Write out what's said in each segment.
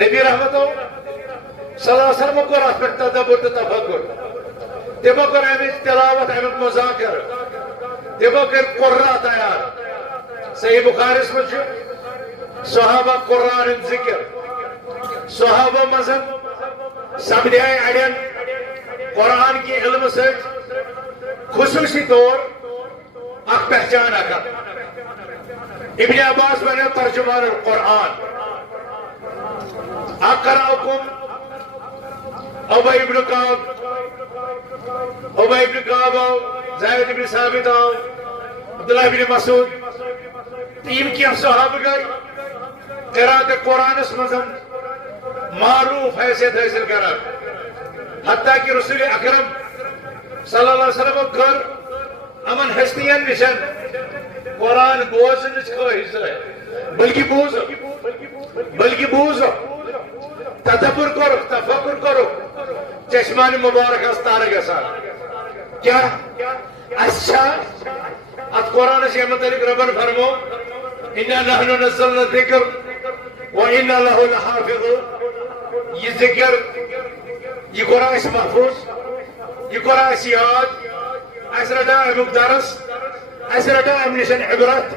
نبی رحمتو صلی اللہ علیہ وسلم کو ات پہ تدبر تو تفکر تمو کر امیچ تلاوت امیک مذاکر تمو کر قرآن تیار صحیح بخاری میں صحابہ قرآن ذکر صحابہ مذہب سمجھائے اڑین قرآن کی علم سے خصوصی طور اک پہچان اکر ابن عباس بنے ترجمان القرآن اقرأکم ابی ابن کعب آو زید ابن ثابت آو عبداللہ ابن مسعود تیم کی صحابہ گئی قرآن قرآن اسمزن معروف حیثیت حاصل کرا حتیٰ کہ رسول اکرم صلی اللہ علیہ وسلم کر امن ہستین نشن قرآن بوزن خواہش ہے بلکہ بوزو تدبر کرو تفکر کرو چشمان مبارک استارہ گسا کیا اچھا ات قرآن سے متعلق ربن فرمو انا نحن نزلنا الذکر وانا له لحافظون یہ ذکر یہ قرآن سے محفوظ یہ قرآن سے یاد اس رٹا امیک درس اس رٹا ام نشن عبرت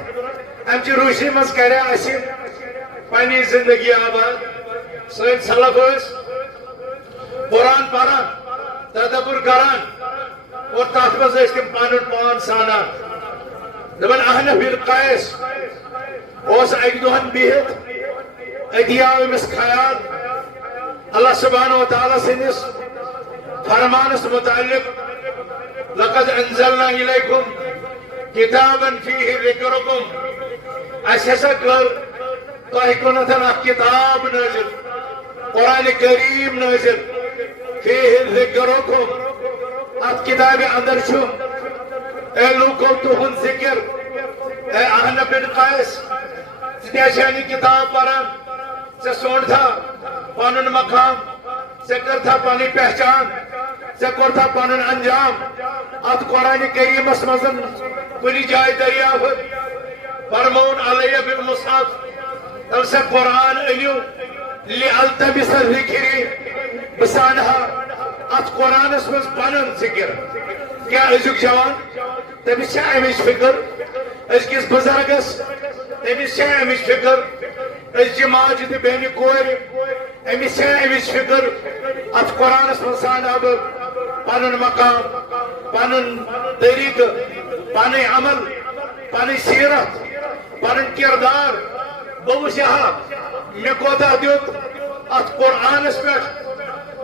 ام چی روشی مز کرے اسی پانی زندگی آباد سن سلف اس قرآن پڑھان تدبر کران اور تاتھ مز اس تم پان سانان دبن احنف القیس اس اک دہن بہت اتی آو امس خیال اللہ سبحانہ وتعالی سنس فرمانس متعلق لقد انزلنا الیکم کتابا فیہ ذکرکم اس ہسا کر تہ کنتن اخ کتاب نازل قرآن کریم نازل فیہ ذکرکم ات کتاب اندر چھو اے لوکو تہن ذکر اے احنف بن قیس ژےٚ کتاب پران ژےٚ سونڈ تھا پنن مقام ژےٚ کر تھا پنن پہچان ژےٚ کور تھا پنن انجام ات قرآن کریمس مزن کُنہِ جایہِ دریافت فرمون علیہ بالمصحف تل سے قرآن انیو لِأَلْتَمِسَ ذِكْرِ بسانہا ات قرآنس مز پنن ذکر کیا ازیُک جوان تمس چھا امچ فکر ازکس بزرگس تمس چھا امچ فکر ازچہ ماجہ تہ بیٚنہِ کورِ امس چھا امچ فکر ات قرآنس مز سانہا بہٕ پنن مقام پنن طریقہ پن عمل پن سیرت پن کردار بہ وچھا مے کوتاہ دیت ات قرآنس پہ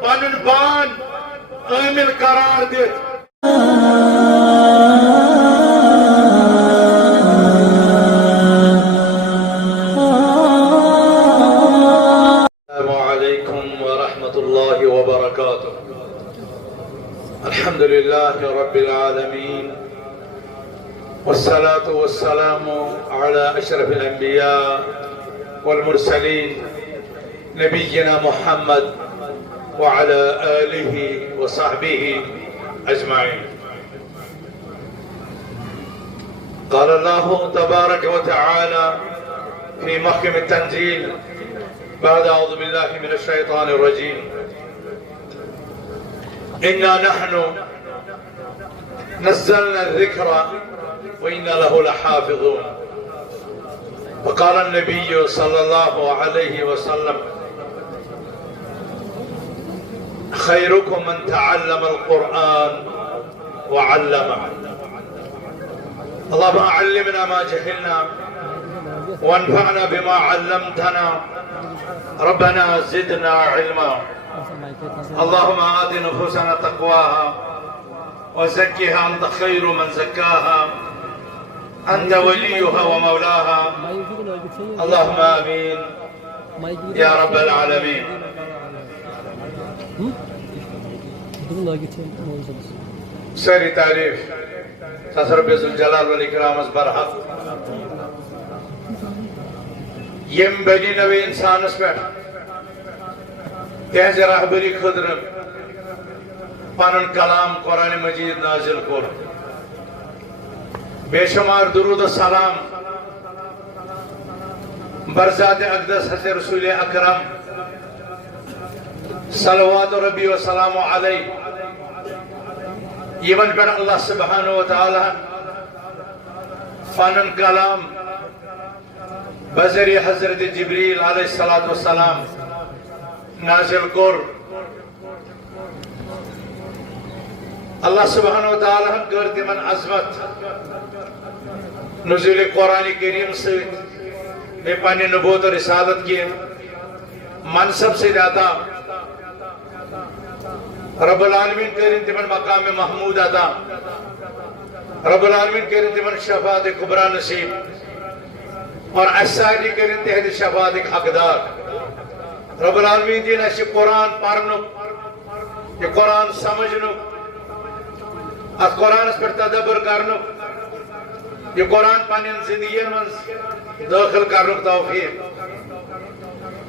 پن بان عامل قرار دت الحمد لله رب العالمين والصلاة والسلام على أشرف الأنبياء والمرسلين نبينا محمد وعلى آله وصحبه أجمعين. قال الله تبارك وتعالى في محكم التنزيل بعد أعوذ بالله من الشيطان الرجيم إنا نحن نزلنا الذكر وإنا له لحافظون. وقال النبي صلى الله عليه وسلم خيركم من تعلم القرآن وعلمه. اللهم علمنا ما جهلنا وانفعنا بما علمتنا ربنا زدنا علما. اللهم آت نفوسنا تقواها وزكها أنت خير من زكاها أنت وليها ومولاها. اللهم آمين يا رب العالمين. ساری تعریف رب ذوالجلال والإکرام اس برحق یم بنی نوی انسان اس پر تہذ رہبری خدر پنن کلام قرآن مجید نازل کر بے شمار درود و سلام برزاد اقدس حضرت رسول اکرم صلوات ربی و سلام علیہ یمن پر اللہ سبحانہ و تعالی فن کلام بذریعہ حضرت جبریل علیہ السلام نازل کور اللہ سبحانہ و تعالی کر تمن عظمت نزول قرآن کریم سے میں پانی نبوت اور رسالت کی منصب سے جاتا رب العالمین کریں تمن مقام محمود عطا رب العالمین کریں تمن شفاعت کبریٰ نصیب اور اساری کریں تحت شفاعت حقدار رب العالمین دین اس قرآن پڑھنک یہ قرآن سمجھنک اس قرآن اس پر تدبر کرنک یہ قرآن پانین زندگی من داخل کرنک توفیق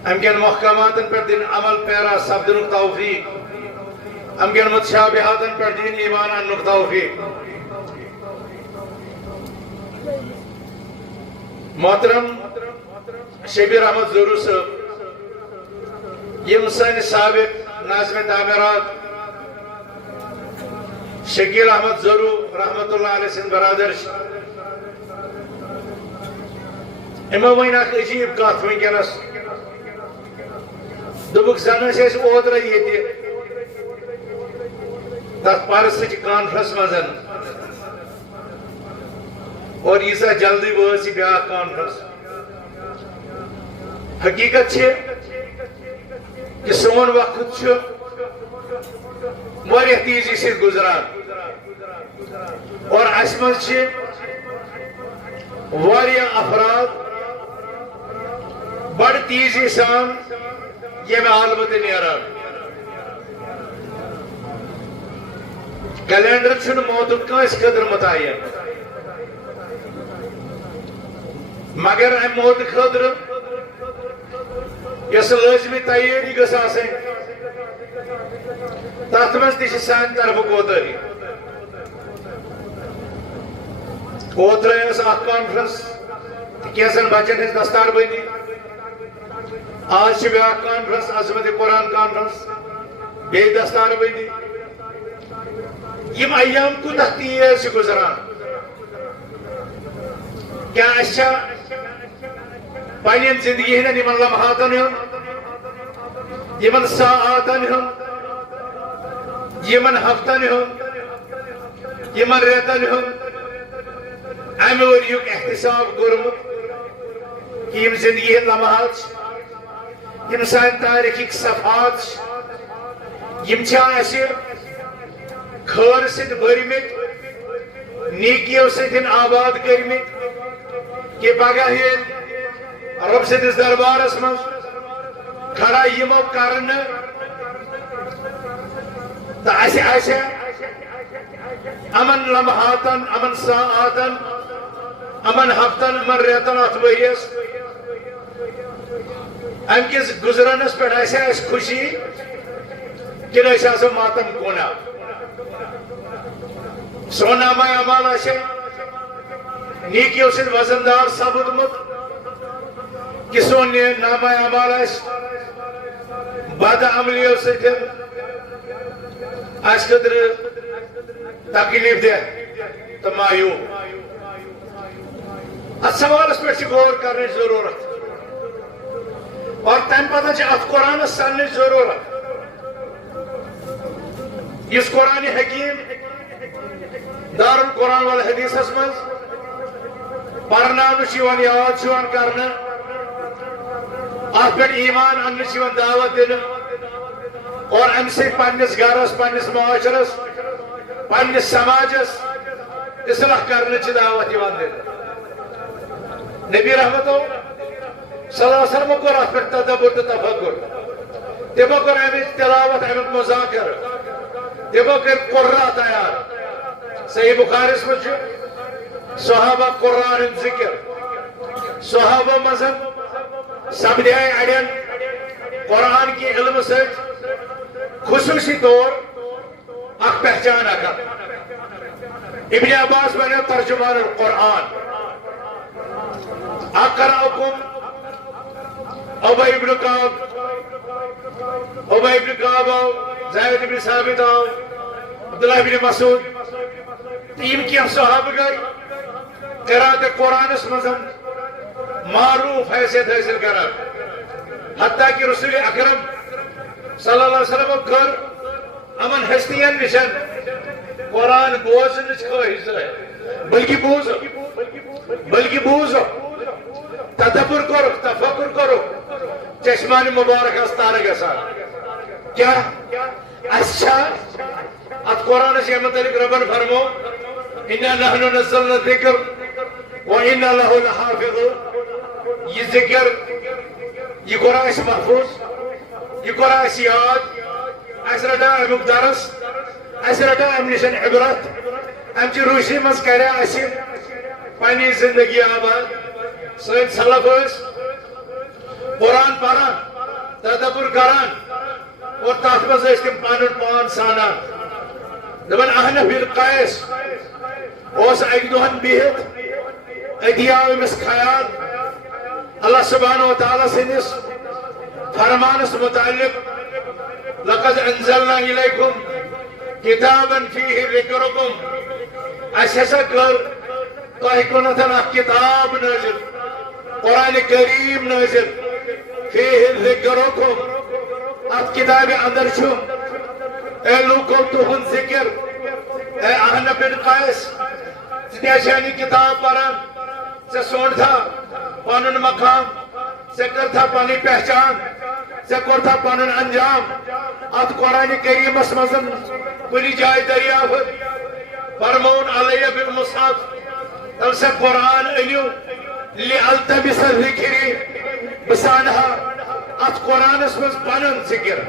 امکن محکمات پر دین عمل پیرا سبدنک توفیق امکن متشابہات پر دین ایمان انک توفیق محترم شبیر احمد ضرور صاحب یہ مسائل سابق ناظم تعمیرات شکیل احمد ضرور رحمت اللہ علیہ سن برادر اما وین اخ عجیب کات ونکس دبک زن اس اوتر یہ تک پارسچ کانفرنس مزن اور ایسا جلدی وٲژ یہِ بیاکھ کانفرنس حقیقت چھِ کہ سون وقت چھُ واریاہ تیزی سے گزران اور اس منٛز چھِ واریاہ افراد بڑ تیزی سان ییٚمہِ عالمہٕ نیران کیلنڈر چھُنہٕ موتُک کٲنٛسہِ خٲطرٕ متعین مگر امہ موت خاطر یس لازمی تیاری گژھِ آسٕنۍ تتھ منٛز تہِ چھِ سانہِ طرفہٕ کوتاہی اوترٕ ٲس اکھ کانفرنس کینٛژن بچن ہٕنٛز دستار بندی آز چھِ بیاکھ کانفرنس عظمت قرآن کانفرنس بیٚیہِ دستار بندی یم ایام کوتاہ تیز چھِ گزران کیا اَسہِ چھا پنٛنٮ۪ن زندگی ہٕنٛدٮ۪ن یمن لمحاتن ہُنٛد یمن ساعاتن ہُنٛد یمن ہفتن ہُنٛد یمن رٮ۪تن ہُنٛد امہِ ؤریُک احتساب کوٚرمُت کہ یم زندگی ہٕنٛدۍ لمحات چھِ یم سانہِ تاریخٕکۍ صفحات چھِ یم چھا اَسہِ خٲر سۭتۍ بٔرمٕتۍ نیکیو سۭتۍ آباد کٔرمٕتۍ کہ پگاہ ییٚلہِ رب سٕنٛدِس دربارس منٛز کھڑا یمو کرنہٕ تہٕ اَسہِ آسہِ امن لمحاتن امن ساعاتن امن ہفتن امن رٮ۪تن اتھ ؤریس امہِ کِس گُزرنس پٮ۪ٹھ آسہِ اَسہِ خوشی کِنہٕ أسۍ آسو ماتم کونا سون نامہ اعمال آسہِ نیکیو سۭتۍ وزندار سپدمُت کہ سون نامہ اعمال آسہِ بد عملیو سۭتۍ اَسہِ خٲطرٕ تکلیف دہ تو مایوب ات سوالس پہ غور کرنے ضرورت اور تمہ پتہ ات قرآن سننے ضرورت اس قرآن حکیم دار القرآن والحدیث مز پرناونہ یاد کرنا ات پہ ایمان انہ دعوت دن اور ام سے پنس گھرس پنس معاشرس پنس سماجس اصلاح کرنے کی دعوت دن نبی رحمتو صلی اللہ علیہ وسلم کور ات پہ تدبر تو تفکر تمو کر امچ تلاوت امیک مذاکر تمو کر قرہ تیار صحیح بخارس مجھ صحابہ قرآن ذکر صحابہ مذہب سمجھائے اڑین قرآن کی علم سے خصوصی طور اخ پہچان اکر ابن عباس بنے ترجمان القرآن اقرأکم ابی ابن کعب آو زید ابن ثابت آو عبداللہ ابن مسعود تیم کیا صحابہ گئی قرات قرآن مزن معروف حیثیت حاصل کران حتیٰ کہ رسول اکرم صلی اللہ علیہ وسلم کر امن ہستین نشن قرآن بوزن خواہش ہے بلکہ بوزو تدبر کرو تفکر کرو چشمان مبارک استار گسان کیا اچھا ات قرآن سے متعلق ربن فرمو انا نحن نزلنا الذکر وانا له لحافظون یہ ذکر یہ قرآن سے محفوظ یہ قرآن سے یاد اس رٹا امیک درس اس رٹا امنشن عبرت امچ روشی مز کرے اسی پانی زندگی آباد سن سلف اس قرآن پران تدبر کران اور تاتھ مز تم پانن پان سانان دپان احنف بن قیس اس اکہ دہن بہت اتی آو امس خیال اللہ سبحانہ وتعالی سندس فرمانس متعلق لقد انزلنا الیکم کتابا فیہ ذکرکم اس ہسا کر تہ کنتن اخ کتاب نازل قرآن کریم نازل فیہ ذکرکم ات کتاب اندر چھو اے لوکو تہن ذکر اے احنف بن قیس ژٕ کتاب پران ژےٚ سونڈ تھا پنن مقام ژےٚ کر تھا پنٕنۍ پہچان ژےٚ کوٚر تھا پنن انجام ات قرآن کریمس مزن کُنہِ جایہِ دریافت فرمون علیہ بالمصحف تم سے قرآن انیو لِأَلْتَمِسَ ذِکری بسانہا ات قرآنس مز پنن ذکر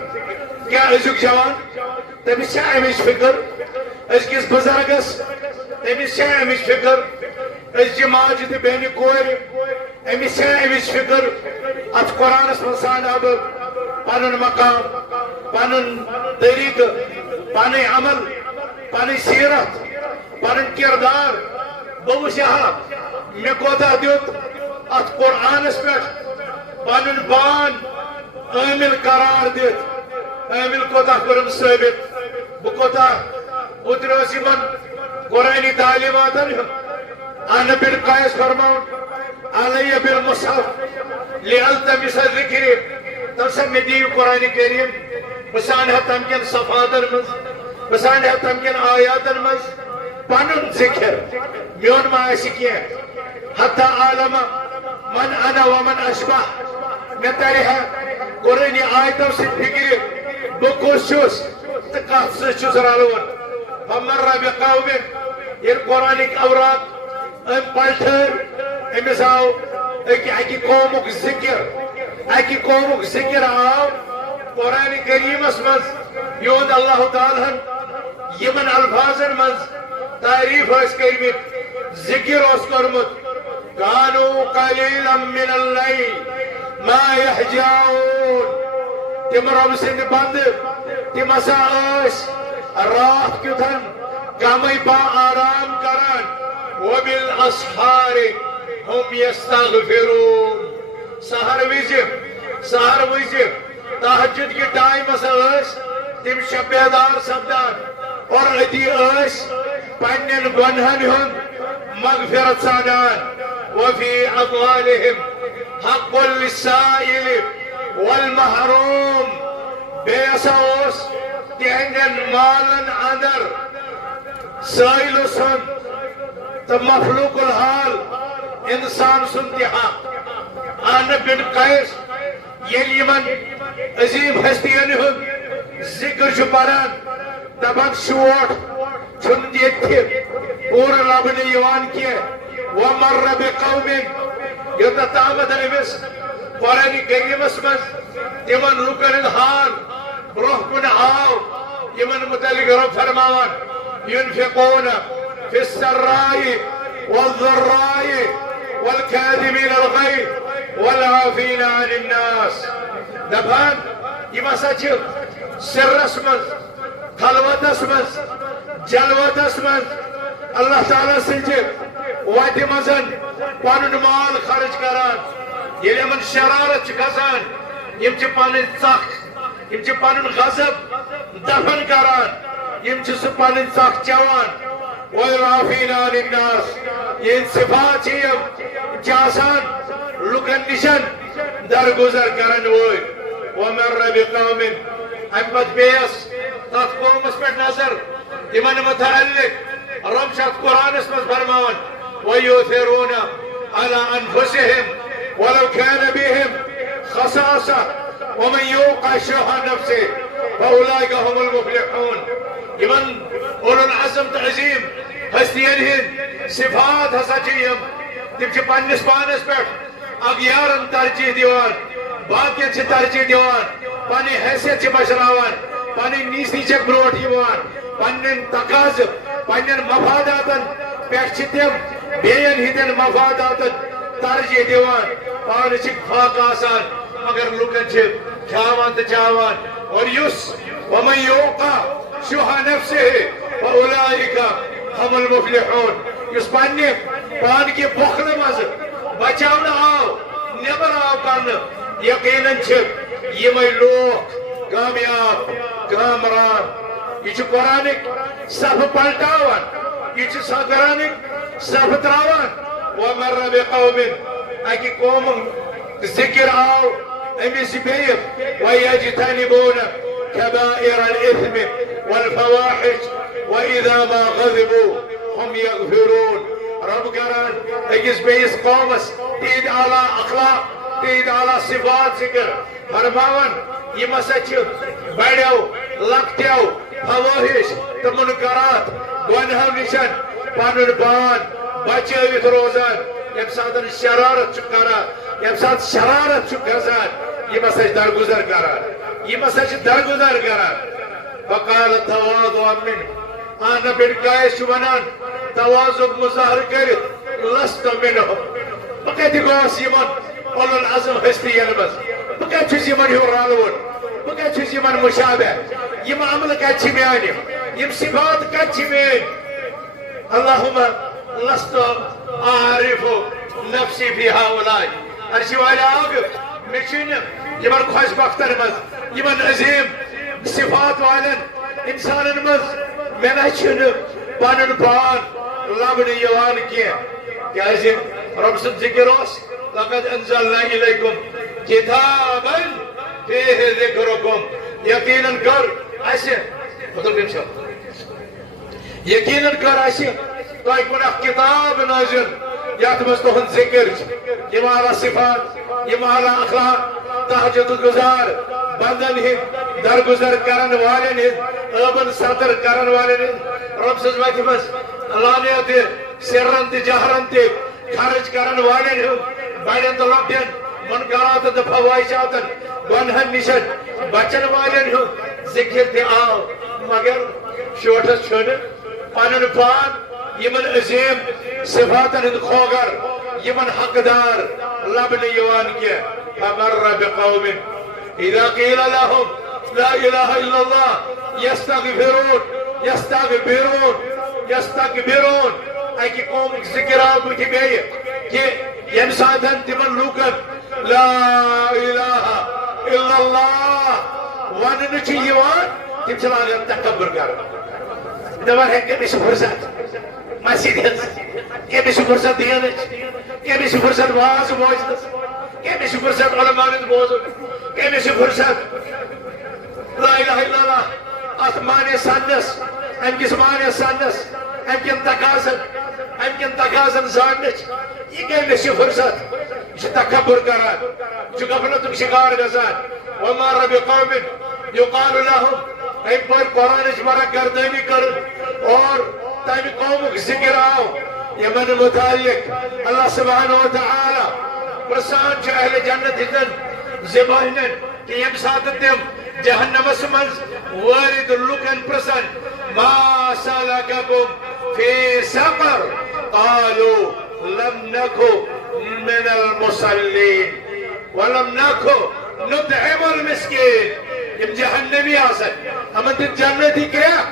کیا ازیُک جوان تمس چھا امچ فکر ازکس بزرگس تمس چھا امچ فکر ازچہ ماجہ تہ بیٚنہِ کورِ امس چھا امچ فکر ات قرآنس مز سانہا بہٕ پنن مقام پنن طریقہ پنن عمل پنن سیرت پنن کردار بہ وچھا مے کوتاہ دیت ات قرآنس پہ پنن پان عامل قرار دت عامل کوتاہ کرم ثابت بہ کوتاہ اترس یمن قرآنی تعلیمات احنف بن قیس فرماون علیہ بالمصحف لِأَلْتَمِسَ ذِکری تم سے میں دیو قرآن کریم بسانہ تم کن صفاتن مز بسانہ تم کن آیاتن مز پنن ذکر میون ما آسی کیا حتی عالم من انا ومن اشبہ میں تریہا قرآنی آیتوں سے فکر بکوش چوس تکات سے چوس رالون فمر بقوم یہ قرآنک اوراق ام پلٹر امس آو اکی قومک ذکر اکی قومک ذکر آو قرآن کریمس مز یود اللہ تعالیٰ یمن الفاظن مز تعریف اس کرمت ذکر اس کرمت کانو قلیلا من اللیل ما یحجعون تم رب سند بند تم اسا اس رات کتن کمی با آرام کران وبالاسحار هم یستغفرون سحر وزر تہجد کی ٹائم اس تم شب بیدار سپدان اور اتی اس پنن گنہن ہند مغفرت سانان وفی اموالہم حق للسائل والمحروم بیسا اس تہندن مالن اندر سائل سن تو مخلوق الحال انسان سن تہا احنف بن قیس یل یمن عظیم ہستین ہند ذکر چھ پران دپان شوٹ چھن دیت پور لبنہ یوان کی ومر بقوم یوتہ تامت امس قرآن کریمس مز تمن لکن حال برہ کن آو یمن متعلق رب فرماوان ينفقون في السراء والضراء والكاذبين الغيظ والعافين عن الناس دپان یم ہسا چھ سرس مز خلوتس مز جلوتس مز اللہ تعالیٰ سنجھ وتہ مزن پنن مال خرچ کران یل یمن شرارت گژھان یم چھ پنن ژکھ یم چھ پنن غضب دفن کران یم چھ سہ پنن ژکھ چوان والعافین عن الناس یہ صفات چھ آسان لکن نشن درگزر کرن وول ومر بقوم ام پت بیس تات قومس پہ نظر تمن متعلق رب چھ قرآنس مز فرمان ویؤثرون على انفسهم ولو كان بهم خصاصة ومن يوق شح نفسه فأولئك هم المفلحون يمن أولو العزم تعظيم هستينهن صفات هساچيم تم چھ پنس پانس پہ اغیارن ترجیح دیوان باقی چھ ترجیح دیوان پنی حیثیت چھ بچراوان پنی نیستی چھ بروٹ یوان پنن تقاض پنن مفاداتن پہ چھ تم بیین ہندن مفاداتن ترجیح دیوان پان چھ فاق آسان مگر لکن چھ کھاوان تو چاوان اور یس ومن یوقع شح نفسه فاولئک هم المفلحون یس پنہ پان کی بخل مز بچاؤن آو نبر آو کرن یقیناً چھ یمے لوگ کامیاب کامران یہ چھ قرآنک صف پلٹاوان یہ چھ قرآنک صف تراوان ومر بقوم اکی قوم ذکر آو امی سبیف ویجتنبون كبائر الإثم والفواحش وإذا ما غضبوا هم يغفرون رب کران اکس بیس قومس تید اعلی اخلاق تید اعلی صفات ذکر فرماون یہ مسا چھ بڑیو لکٹیو فواحش تو منکرات گناہو نشن پنن پان بچٲوِتھ روزان یم ساتن شرارت چھ کران یم سات شرارت چھ گژھان یہ مسا چھ درگزر کران یہ مسا چھ درگزر کران فقال تواضعا منه آنا بنکایش ونان توازق مظاہر کرت لست منهم بکتی گوس یمن اولو العظم ہستی یلمز بکت چھس یمن ہیو رالون بکت چھس یمن مشابہ یم عمل کت چھ میانی یم صفات کت چھ میان اللہم لست اعرف نفسی فی ہاولائی ارشی والا آگ مچین یمن خوش بختر مز یمن عظیم صفات والن انسانن مز میں چھن پنن پان لبن یوان کیا رب سن ذکر اس لقد انزلنا الیکم کتابا فیہ ذکرکم یقیناً کر ایسے یقیناً کر ایسے تو کن کتاب نازل یات مز تہن ذکر یم اعلی صفات یم اعلی اخلاق تہجد گزار بندن ہند درگزر کرن والن ہند ابن صدر کرن والن ہند رب سز وقت مز لانیت سرن تی جہرن تی خرچ کرن والن ہند بڑن تو لۄکٹٮ۪ن منکرات تو فوائشاتن گنہن نشن بچن والن ہند ذکر تہ آو مگر شوٹس چھن پنن پان یمن عظیم صفاتن ہند کھوگر یمن حقدار لبن یوان کی فمر بقوم اذا قیل لهم لا الہ الا اللہ یستغفرون اکی قوم ذکر آگو کی بیئی کہ یم ساتھن تمن لوکن لا الہ الا اللہ ونن چھ یوان تم چھ لاگن تکبر کر دپان ہے کمس فرصت مسجد ہنز کمس فرصت دینچ کمس فرصت واز بوزنس کمس فرصت علماء بوزن کمس فرصت لا الہ الا اللہ ات مانے سنس امکس مانے سنس امکن تقاضن زانچ یہ کمس فرصت یہ تکبر کران یہ غفلتک شکار گژھان ومر بقوم یقال لهم ام پر قرآن مرا گردانی کر اور تمہ قومک ذکر آو یمن متعلق اللہ سبحانہ وتعالی پرسان چھ اہل جنت ہندن زبانن کہ یم سات تم جہنمس مز وارد لکن پرسن ما سلککم فی سقر قالوا لم نکو من المصلین ولم نکو نطعم المسکین یم جہنمی آسن ہم تم جنتی کیا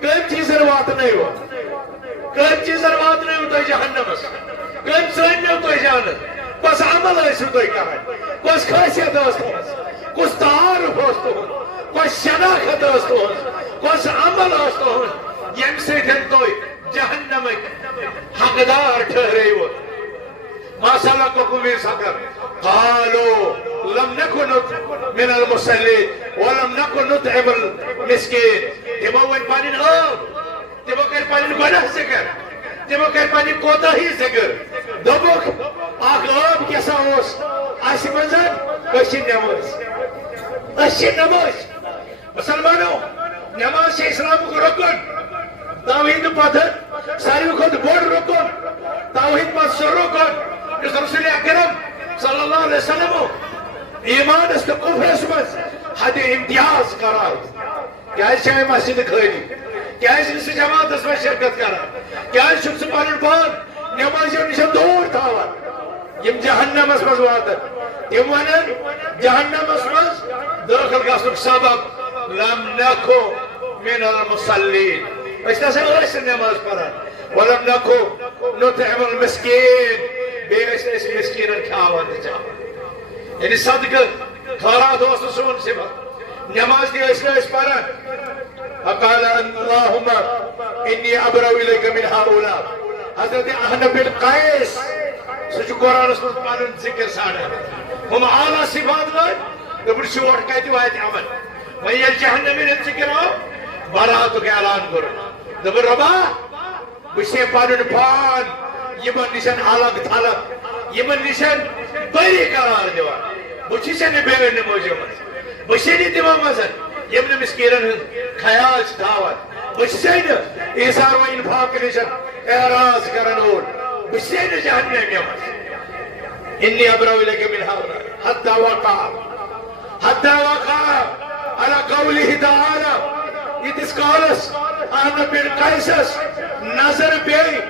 کم چیزن وات نہیں ہو کم چیزن وات نہیں ہو تو جہنمس کم سن نہیں ہو تو جانت کس عمل ٲسِو تُہۍ کران کۄس خٲصیت ٲس تُہنٛز کُس تعارُف اوس تُہُنٛد کۄس شناخت ٲس تُہنٛز کۄس عمل اوس تُہنٛد ییٚمہِ سۭتۍ تُہۍ جہنمٕکۍ حقدار ٹھہرٲیوٕ ما سلككم في سقر قالوا لم نكن من المصلين ولم نكن نطعم المسكين تمو ون پنن تمو کر پنن گناہ ذکر تمو کر پنن کوتاہی ذکر دوبک اخ کیسا اوس اس منزل اشی نماز مسلمانو نماز سے اسلام کو رکن توحید پتھر ساروی کھت بوڑ رکن توحید پتھ سہ رکن اس رسول اکرم صلی اللہ علیہ وسلم ایمان اس کفرس مز حد امتیاز قرار کیاز چھ مسجد خالی کیاز اس جماعت اس میں شرکت کران کیاز چھ پنن پان نمازیو نش دور تھاوان یم جہنمس مز واتن تم ونن جہنمس مز داخل گژھنک سبب لم نکو من المصلین اس نسا ٲسۍ نماز پران ولم نکو نطعم المسکین بیس مسکینن کھاوان دچان یعنی صدقہ خیرات اوس سون صفت نماز تہ ٲسۍ پران فقال اللهم انی ابرأ الیک من هؤلاء حضرت احنف بن قیس سہ قرآنس مز پنن ذکر سانان ہم اعلیٰ صفات وٲلۍ دوٚپُن شوٹ کتہِ واتہِ عمل وۄنۍ ییٚلہِ جہنمی ہُنٛد ذکر آو براتُک اعلان کوٚرُن دوٚپُن رۄبا بہٕ چھُسے پنُن پان یمن نشن الگ تھلگ یمن نشن بری قرار دیوان بہٕ چھُسے نہٕ بے نمازیو مز بہٕ چھُسے نہٕ تِمو منٛز یم نہٕ مسکیٖنن ہُنٛد خیال چھِ تھاوان بہٕ چھُسے نہٕ ایٖثار و انفاق نشن اعراض کرن وول بہٕ چھُسے نہٕ جہنمِیو منٛز انی ابرأ الیک من هؤلاء حتى وقع على قوله تعالى یتس کالس احنف بن قیسس نظر پیٚیہِ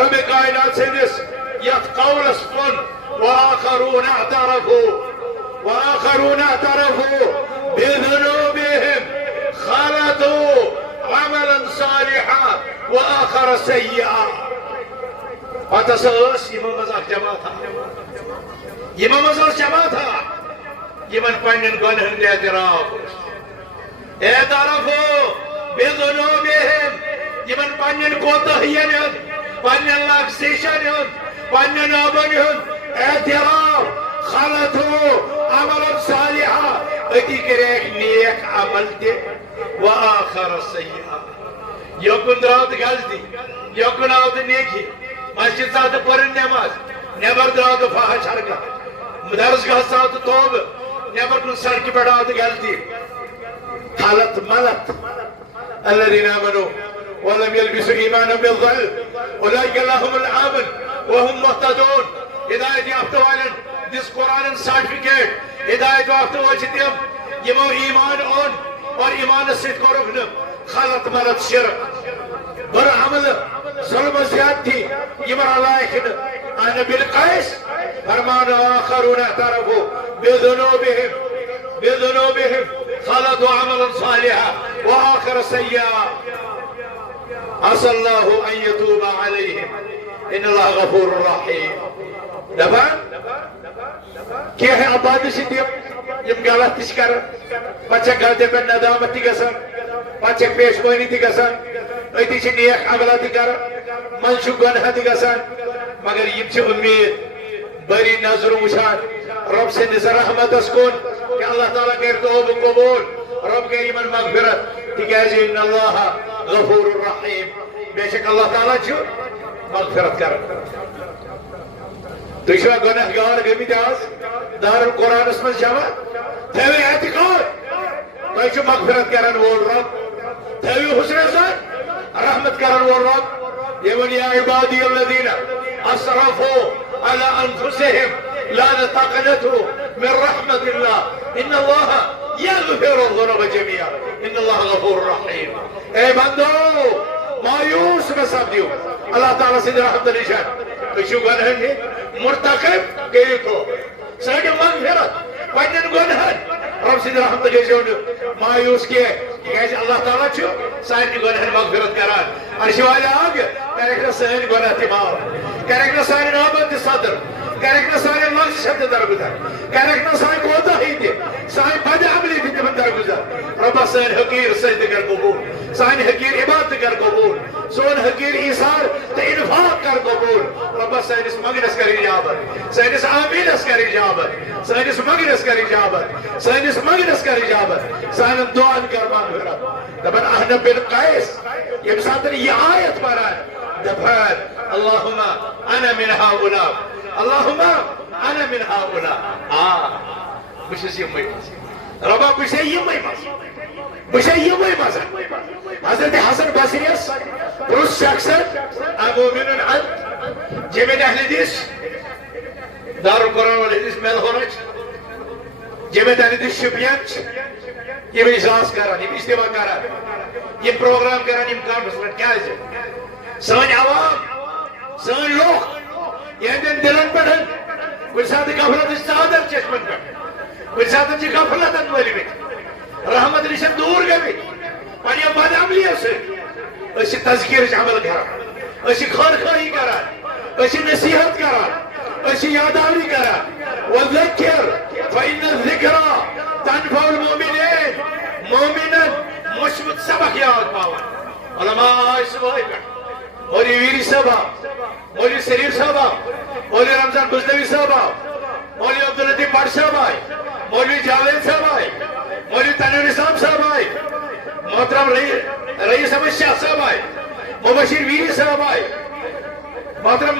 رب کائنات سندس یت قولس کن وآخرون اعترفوا بذنوبهم خلطوا عملا صالحا وآخر سيئا پتہ ٲس یمن منٛز اکھ جماعت یمن پننن گۄنہن ہُنٛد اعتراف اوس اعترفوا بذنوبهم یمن پننن کوتاہین ہُنٛد پنن لغزشن ہُنٛد پنن آبن ہُنٛد اعتراف خلطوا عملا صالحا أتی کریکھ نیک عمل تہِ وآخر سیئا یوکن درٛاو تہٕ غلطی یوکن آو تہٕ نیکی مسجد ژاو تہٕ پٔرٕن نٮ۪ماز نٮ۪بر درٛاو تہٕ فحش حرکت درسگاہ ژاو تہٕ توبہٕ نٮ۪بر کُن سڑکہِ پٮ۪ٹھ آو تہٕ غلطی خلط ملط الذين آمنوا ولم يلبسوا إيمانهم بالظلم أولئك لهم الأمن وهم مهتدون ہدایت یافتہ والن دس قرآن سرٹیفکیٹ ہدایت یافتہ وال تم یمو ایمان اون اور ایمان ست کورک خلط ملط شرک بر عمل ظلم زیادتی یمن لائق احنف بن قیس فرمان آخرون اعترفوا بذنوبهم خلطوا عملا صالحا وآخر سيئا عسى الله أن يتوب عليهم إن الله غفور رحيم دفعن کیا ہے آبادی سے یم غلط تش کر پچھے غلطی پر ندامت تی گسن پچھے پیشمانی تی گسن ایتی چھ نیک عملہ تی کر منشو گناہ تی گسن مگر یم چھ امید بری نظر وشان رب سے نظر رحمت اسکون کہ اللہ تعالیٰ کہر توب قبول رب کہر ایمن مغفرت تکیازی ان اللہ غفور الرحیم بے شک اللہ تعالیٰ چھو مغفرت کر تو شو گناہ گار گمت آز دار القرآن اسمس جمع تھوی اعتقاد تو شو مغفرت کرن وول رب تھوی حسن زن رحمت کرن وول رب یمن یا عبادی الذین اسرفوا على انفسهم لا تقنطوا من رحمة الله ان الله يغفر الذنوب جميعا ان الله غفور رحيم اے بندو مایوس نہ سپدیو اللہ تعالیٰ سے رحمت نشان تشو گنہن مرتکب گئی تو سڑ مغفرت پنن گنہن رب سے رحمت نشان مایوس کیے کہ اللہ تعالیٰ چھو سائن گنہن مغفرت کران عرش والا آگ کرے سائن گنہ تی معاف کرے سائن نابت صدر کرک نا سانے لفظ شد درگزر کرک نا سانے کوتا ہی دے سانے بد عملی دی تمن درگزر ربا سان حقیر سجد کر قبول سان حقیر عبادت کر قبول سون حقیر ایثار تو انفاق کر قبول ربا سانس مگنس کر اجابت سانس آمینس کر اجابت سانس مگنس کر اجابت سانس مگنس کر اجابت سان دعان کر مغفرت دبن احنا بالقیس یہ بساتن یہ آیت پارا دبن اللہم انا من هؤلاء اللہم انا من هؤلاء بشس یمئی ربا بشس یمئی بشس یمئی مزن حضرت حسن بصریس پرس شخصن امومن عد جمعین اہل حدیث دار القرآن والحدیث میل ہونچ جمعین اہل حدیث شپین یہ اجلاس کران یہ اجتماع کران یہ پروگرام کران یہ کانفرنس کیا ہے سان عوام سان لوگ یہ دلن پڑھن کچھ ساتھ غفلت چادر چشمن پہ کچھ ساتھ چی غفلت اتولی میں رحمت نشن دور گئی پنیا بد عملی سے اسی تذکیر عمل کران اسی خانخواہی کران اسی نصیحت کران اسی یادآوری کران وذکر فإن الذکرى تنفع المؤمنین مومنن مثبت سبق یاد پاون علماء صبح مولی ویری صاحب مولی سریر صاحب مولی رمضان بزدوی صاحب مولی عبداللطیف بٹ صاحب مولی جاوید صاحب مولی تنویر اسلام صاحب محترم رئیس احمد شاہ صاحب مبشر ویری صاحب محترم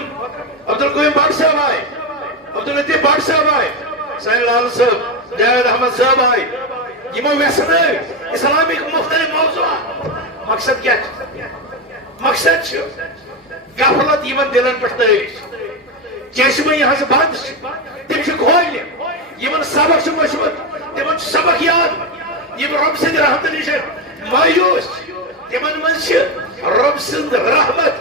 عبدالقیوم بٹ صاحب عبداللطیف بٹ صاحب سین لال صاحب جاوید احمد صاحب یہ ویسن اسلامی مختلف موضوع مقصد کیا مقصد غفلت یمن دلن پہ ترش چشمہ یہ بند تم کھول یمن سبق مشمت تمن سبق یاد یم رب سند رحمت نش مایوس تمن من رب سند رحمت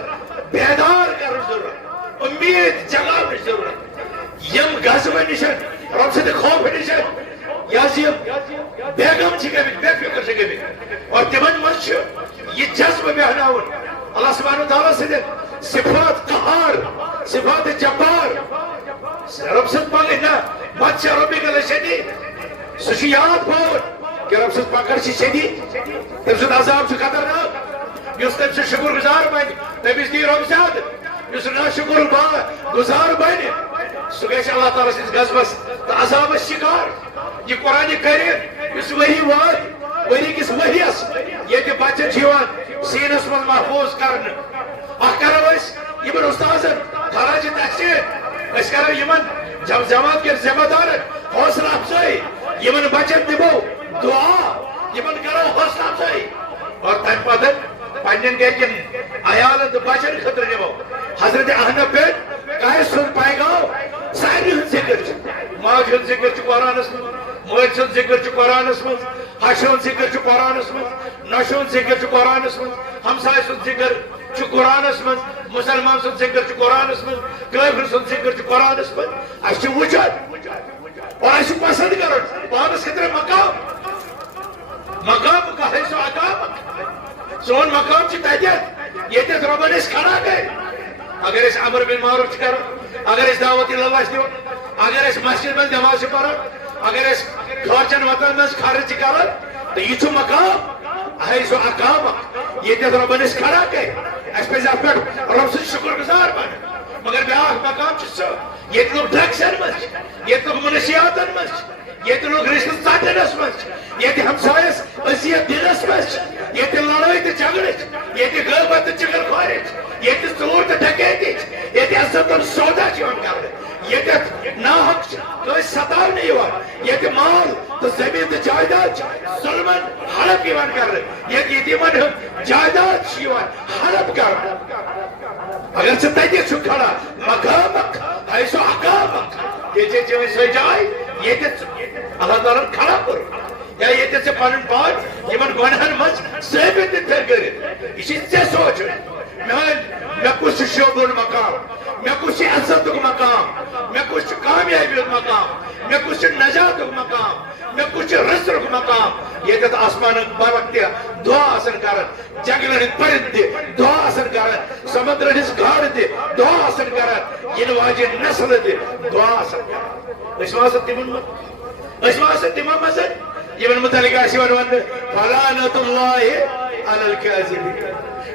بیدار کر ضرورت امید جگہ ضرورت یم غزب نش رب سند خوف نش بیگم گمت بے فکر گمت اور تمن من یہ جذب بہناون اللہ سبحانہ تعالیٰ سے صفات قہار صفات جبار رب سند پاگے نا بچہ ربی کا لشدید سوچی یاد پاون کہ رب سند پاکر چی شدید تم سند عذاب چی خطرناک یس تم سند شکر گزار بین تم دی رب زیاد یس نا شکر گزار بین سو گیش اللہ تعالیٰ سے غزبس تو عذاب شکار یہ قرآن کریم یس وحی واد وحی کس وحیس یہ تی بچن چیوان سینس من محفوظ کرن کرو یمن استاذن خراج تحصیل اس کرو یمن جماعت کے ذمہ دار حوصلہ افزائی یمن بچن دبو دعا یمن کرو حوصلہ افزائی اور تم پتن پنن گھرکن عیالن تو بچن خطر نبو حضرت احنف بن قیس سن پیغام ساری ہن ذکر ماج ہن ذکر قرآنس من موج ہن ذکر قرآنس من حشر ذکر قرآنس من نشون ذکر قرآنس من ہمسائے سن ذکر قرآنس من مسلمان سن ذکر قرآنس من کافر سن ذکر قرآنس من اس وجد اور اس پسند کرن پانس خطر مقام کا ہے سو اقام سون مقام چی تحجیت یہ تیت ربن اس کھڑا گئے اگر اس عمر بن معروف کرن اگر اس دعوت اللہ دیون اگر اس مسجد میں نماز پڑھن اگر اس خارجن وطن میں خارج کرن تو یہ چھو مقام ہے سو اقام یہ تیت ربن اس کھڑا گئے اس پہ زفر رب سے شکر گزار بن مگر بیاہ مقام چسو یہ لوگ ڈرگسن مز یہ لوگ منشیاتن مز یہ لوگ رشتہ ژٹنس مز یہ ہمسایس اذیت دنس مز یہ لڑائی تو جھگڑچ یہ غیبت تو چغل خوارچ یہ ژوٗر تو ڈکیتی یہ عزت اور سودا کرنے یہ ناحق تو ستاؤنہ یہ مال تو زمین تو جائیداد ظلمن ہڑپ کرنے یہ یتیمن جائیداد ہڑپ کرنے اگر سے تیجی چھو کھڑا مقامک ہے سو اقامک یہ جو سو جائے یہ اللہ تعالیٰ کھڑا کرو یا یہ سے پانن پاٹ یہ من گونہن مز ثابت تر کرد اسی سے سوچ میں کچھ شعبون مقام میں کچھ عزت مقام میں کچھ کامیابی مقام میں کچھ نجات مقام میں کچھ رزق مقام یتت آسمان برق تہ دعا آسان کران جنگلن ہند پرند تہ دعا آسان کران سمندرن ہز گاڑ تہ دعا آسان کران ین واجن نسل تہ دعا آسان کران اس واسطے تمن مز یمن متعلق آسہِ یوان وننہٕ فلعنۃ اللہ علی الکاذبین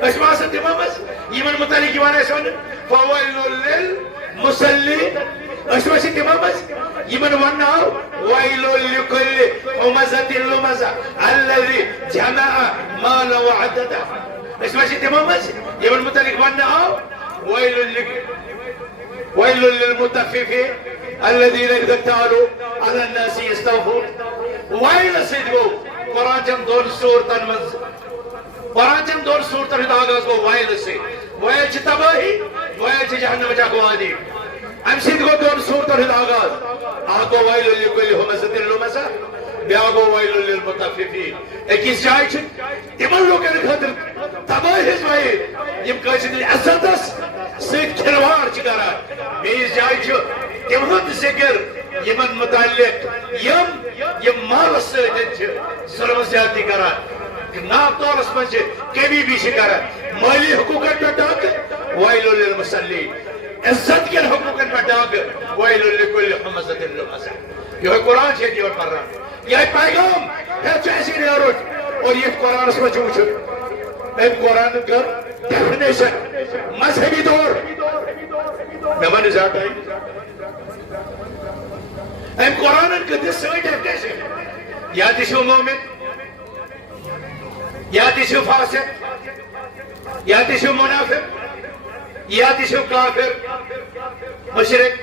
اس واسطے تمن مز یمن متعلق یوان آسہِ وننہٕ فویل للمصلین اس واسطے تمن مز یمن وننہٕ آو ویل لکل ہمزۃ لمزہ الذی جمع مالا وعددہ اس واسطے تمن مز یمن متعلق وننہٕ آو ویل للمطففین الذين إذا اكتالوا على الناس يستوفون ويل سيدگو قرآن چن دون صورتن من قرآن چن دون صورتن ہند آغاز گو ویل سے ویل چھ تباہی ویل چھ جہنم جا کو آدی ام سیدگو دون صورتن ہند آغاز آگو ویل لکل ہمزت لمزہ بیاگو ویل للمطففین اکیس جائے چھ تمن لوگن خاطر تباہی ویل یم کسی دل عزتس سید کھلوار چھ کران بیس جائے چھ تمہند ذکر یمن متعلق یم مال ست ظلم زیادتی کران ناب طورس من کمی بھی کران مالی حقوقن پہ ڈاک ویل للمصلین عزت کن حقوقن پہ ڈاک ویل لکل ہمزۃ لمزہ یہ قرآن سے دیور پڑھ رہا یہ پیغام ہے ایسی نیروٹ اور یہ قرآن اس میں چوچھ ام قرآن کر ڈیفینیشن مذہبی دور نمان ذات آئی ام قرآن کا دس سوئی ڈیفینیشن یا تشو مومن یا تشو فاسق یا تشو منافق یا تشو کافر مشرک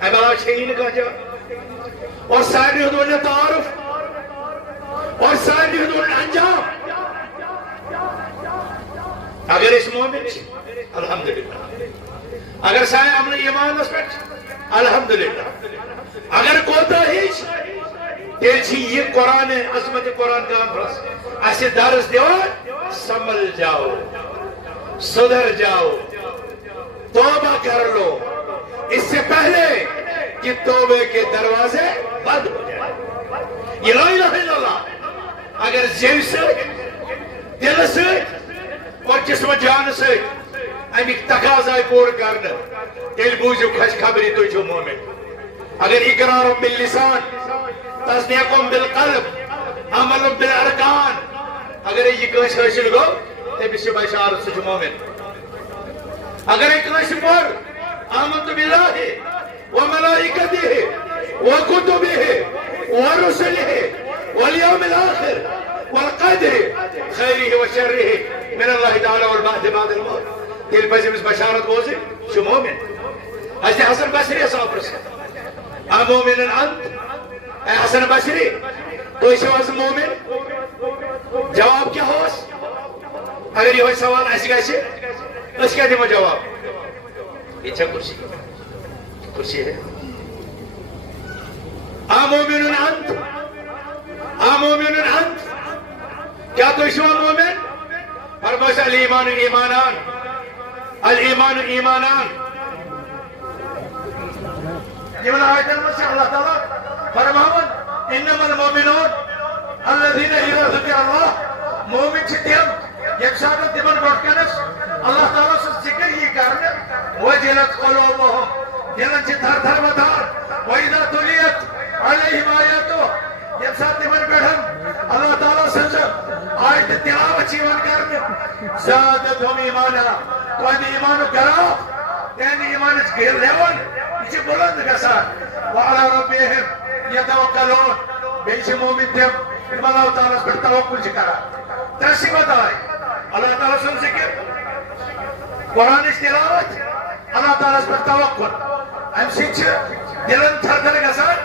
ام اللہ چھین کا جا اور ساری حدود تعارف اور ساری حدود انجام اگر اس مومن الحمدللہ اگر سائے عمل ایمان اس پر الحمدللہ اگر کوتا ہیچ تیل چھی یہ قرآن عظمت قرآن کانفرنس ایسے درس دیوان سمل جاؤ صدر جاؤ توبہ کر لو اس سے پہلے کہ توبے کے دروازے بند ہو جائے یہ لا الہ الا اللہ اگر زیو سے دل سے اور جسم جان سے امیک تقاضائی پور کرنا تیل بوجھو کھش خبری تو جو مومن اگر اقرار باللسان تصدیق بالقلب عمل بالارکان اگر یہ کش حاصل گو تب اس بشار سے جو مومن اگر ایک کش پر آمنت باللہ وملائکتہ وکتبہ ورسلہ والیوم الاخر والقدر خیرہ وشرہ من اللہ تعالی والبعد بعد الموت تیل پزیم اس بشارت بوزی شو مومن حضرت حسن بصری صاحب رسول مومن انت اے حسن بصری تو اس واز مومن جواب کیا ہوس اگر یہ سوال ایسی کیسے اس کیا دیمو جواب اچھا کرسی ہے مومن انت مومن انت کیا تو اس واز مومن فرمائش الایمان ایمانان الایمان ایمانان یہ آیت میں سے اللہ تعالیٰ فرماون انما المؤمنون الذين اذا ذكر الله مومن چھ تم یک ساتھ تمن گوٹ کنس اللہ تعالیٰ سے ذکر یہ کرنے وجلت قلوبهم دلن چھ تھر تھر بدار واذا تليت عليهم آیاتو یک ساتھ تمن بیٹھن اللہ تعالیٰ سے آیت تلاوت چیون کرنے زادتهم ایمانا تو ایمانو کرا تین ایمان اس گھر لیون یہ بلند گسان وعلى ربهم يتوکلون بیچ مومن تم اللہ تعالیٰ پر توکل چکرا ترسی بتائی اللہ تعالیٰ سے ذکر قرآن اس تلاوت اللہ تعالیٰ پر توکل ہم سچ دلن تھر تھر گسان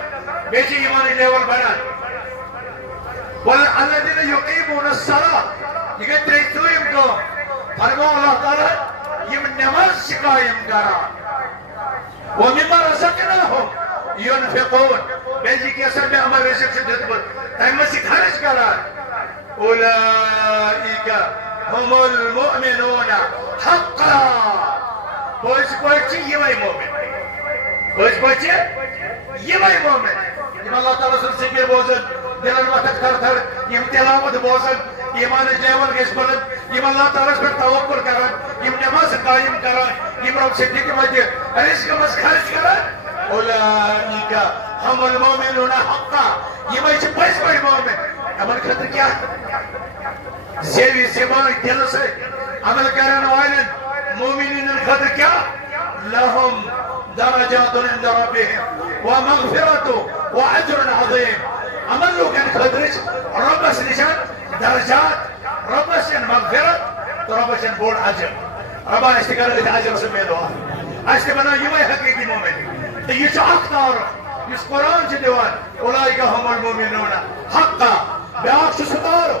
بیچ ایمان لیول بنان والذین یقیمون الصلاة یہ تریس دویم کو فرمو اللہ تعالیٰ یہ نماز قائم کرا ومما رزقناهم ينفقون بیجی کی اثر میں ہمارے رزق سے دتبت تیمہ سے خرچ کرا اولئیک هم المؤمنون حقا پوچھ پوچھی یہ وہی مومن پوچھ پوچھی یہ وہی مومن جب اللہ تعالیٰ سے ذکر بوزن دلن وقت تھر تھر یم تلاوت بوزن ایمان لیول گژھِ بلند یم اللہ تعالیٰ پٮ۪ٹھ توکل کران یم نماز قائم کران یم رب سٕنٛدِ حکمتہِ رزقہِ منٛز خرچ کران اولئک هم المؤمنون حقا یمے چھِ پٔزۍ پٲٹھۍ مومن یمن خٲطرٕ کیٛاہ زیوِ زبان دل سۭتۍ عمل کرن والٮ۪ن مومنیٖنن خٲطرٕ کیٛاہ لهم درجات عند ربهم ومغفرة وأجر عظيم عمل لوكن خدرج ربس نشان درجات ربس مغفرة ربس بول أجر ربا اشتغل الأجر سميدوها اشتغلنا يوم حقيقي مؤمن يجو أكثر يس قرآن جدوان أولئك هم المؤمنون حقا بأك شو ستارو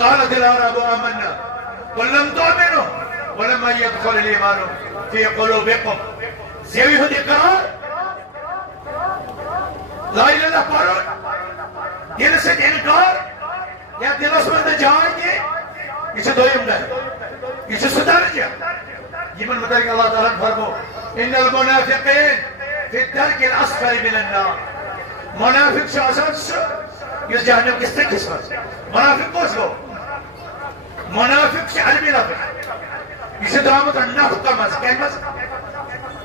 قال العرب آمنا ولم تؤمنوا ولما يدخل الإيمان في قلوبكم زيوي هدي قرار لا إله إلا الله دل سے انکار یا دل سے جان یہ اسے دویم ہے اسے سدرجہ یہ متعلق اللہ تعالیٰ فرمو ان المنافقین فی الدرک الاسفل من النار منافق شخص اس جہنم کس طرح قسمت منافق کس کو منافق سے علمی لفظ اسے درامت نفق مز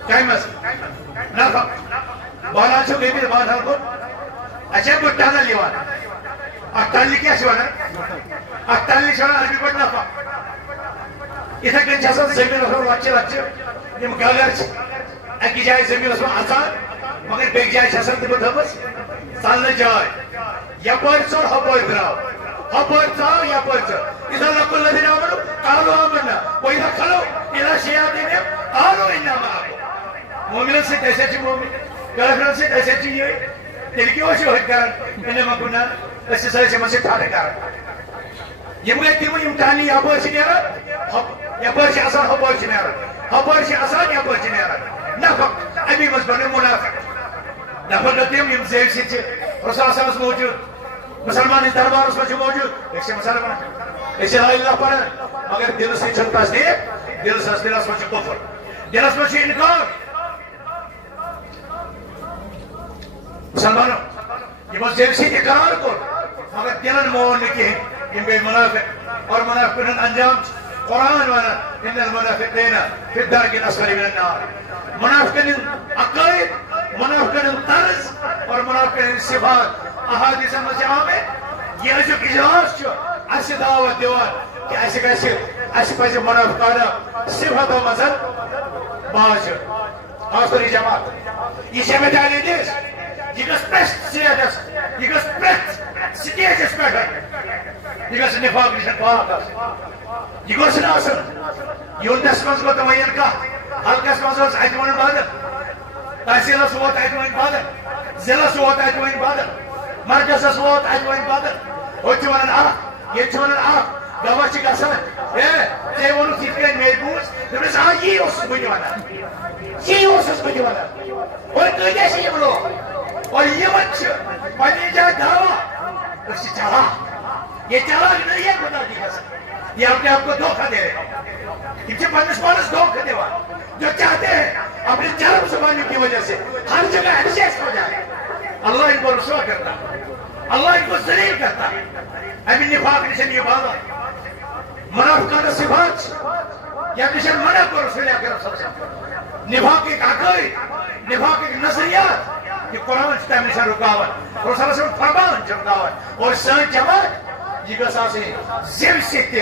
کیا مز نفق بالا چھو گئی بھی بات ہر کو اچھا بٹانا لیوانا اٹھالی کیا شوانا اٹھالی شوانا عربی بٹ نفق اتھا کن چھسا زمین رسول لچے یم گاگر اکی جائے زمین رسول آسان مگر بیک جائے چھسا تبت ہمس سالن جائے یا پار چور ہپار دراؤ ہپار چاو یا پار چور اذا لکل لذین آمنو قالوا آمنا و اذا خلو الى شیاطینہم قالوا انما معکم مومنن سے کیسے چی مومن کافرن سے کیسے چی یہ دل کی وشی ہوئی کرن انما کنا اسی سارے سے مسئلہ تھاڑے کرن یم گئی تیمو یم تانی یا پار چی نیرا یا پار چی آسان ہپار چی نیرا ہپار چی آسان یا پار چی نیرا نفق ابھی مزبان منافق نفق تیم یم زیب سی چی رسول صاحب موجود مسلمان اس دربار اس میں موجود ایک سے مسلمان ایسے لا اللہ پر مگر دل سے چھن تصدیق دل سے دل اس میں کفر دل اس میں انکار مسلمانوں یہ بس زیب سی اقرار کو مگر دلن مون لکی ہیں ان بے منافق اور منافقین انجام قرآن وانا ان المنافقین فی الدرک الاسفل من النار منافقین عقائد منافقین طرز اور منافقین صفات احادیث میں آمد یہ جو اجلاس چھو ایسی دعوت دیوان کہ ایسے کیسے ایسے پیسے منافقانہ صفات و مذہب باز آخری جماعت یہ شبہ تعالی دیس یہ گس پریسٹ سیادس یہ گس پریسٹ سٹیجس پیٹر یہ گس نفاق نشن پاکس یہ گس ناسن یہ ان دسمنز کو تمہیں کا حلقس مزوز ایتوان بادر تحصیل سوات ایتوان بادر ضلع سوات ایتوان بادر مرکز سوات ایتوان بادر ہوتوان یہ چونن گواہ چھ گژھان ژے ووٚنُتھ یِتھ کٔنۍ مےٚ بوٗز دوٚپمَس یی اوسُس بہٕ تہِ وَنان یی اوسُس بہٕ تہِ وَنان اور کۭتیاہ چھِ یِم لوگ اور یِمن چھِ پننہِ جایہِ دعوا أسۍ چھِ چالاک یہ چالاک نہیں ہے خدا کی قسم یہ اپنے آپ کو دھوکہ دے رہے ہیں یہ پننس پانس دھوکہ دیوان جو چاہتے ہیں اپنی چرم زبانی کی وجہ سے ہر جگہ ایڈجسٹ ہو جائے اللہ ان کو رسوا کرتا ہے اللہ ان کو ذلیل کرتا ہے امین نفاق نشن یہ بابا منافقان صفات یا نشن منع کو رسول اکرم صلی اللہ علیہ وسلم نفاق ایک عقائد نفاق ایک نظریات یہ قرآن چھتا ہے نشن رکاوت رسول اللہ علیہ وسلم فرمان چھتا رکاوت اور سان جماعت یہ گس آسن زیو سیتے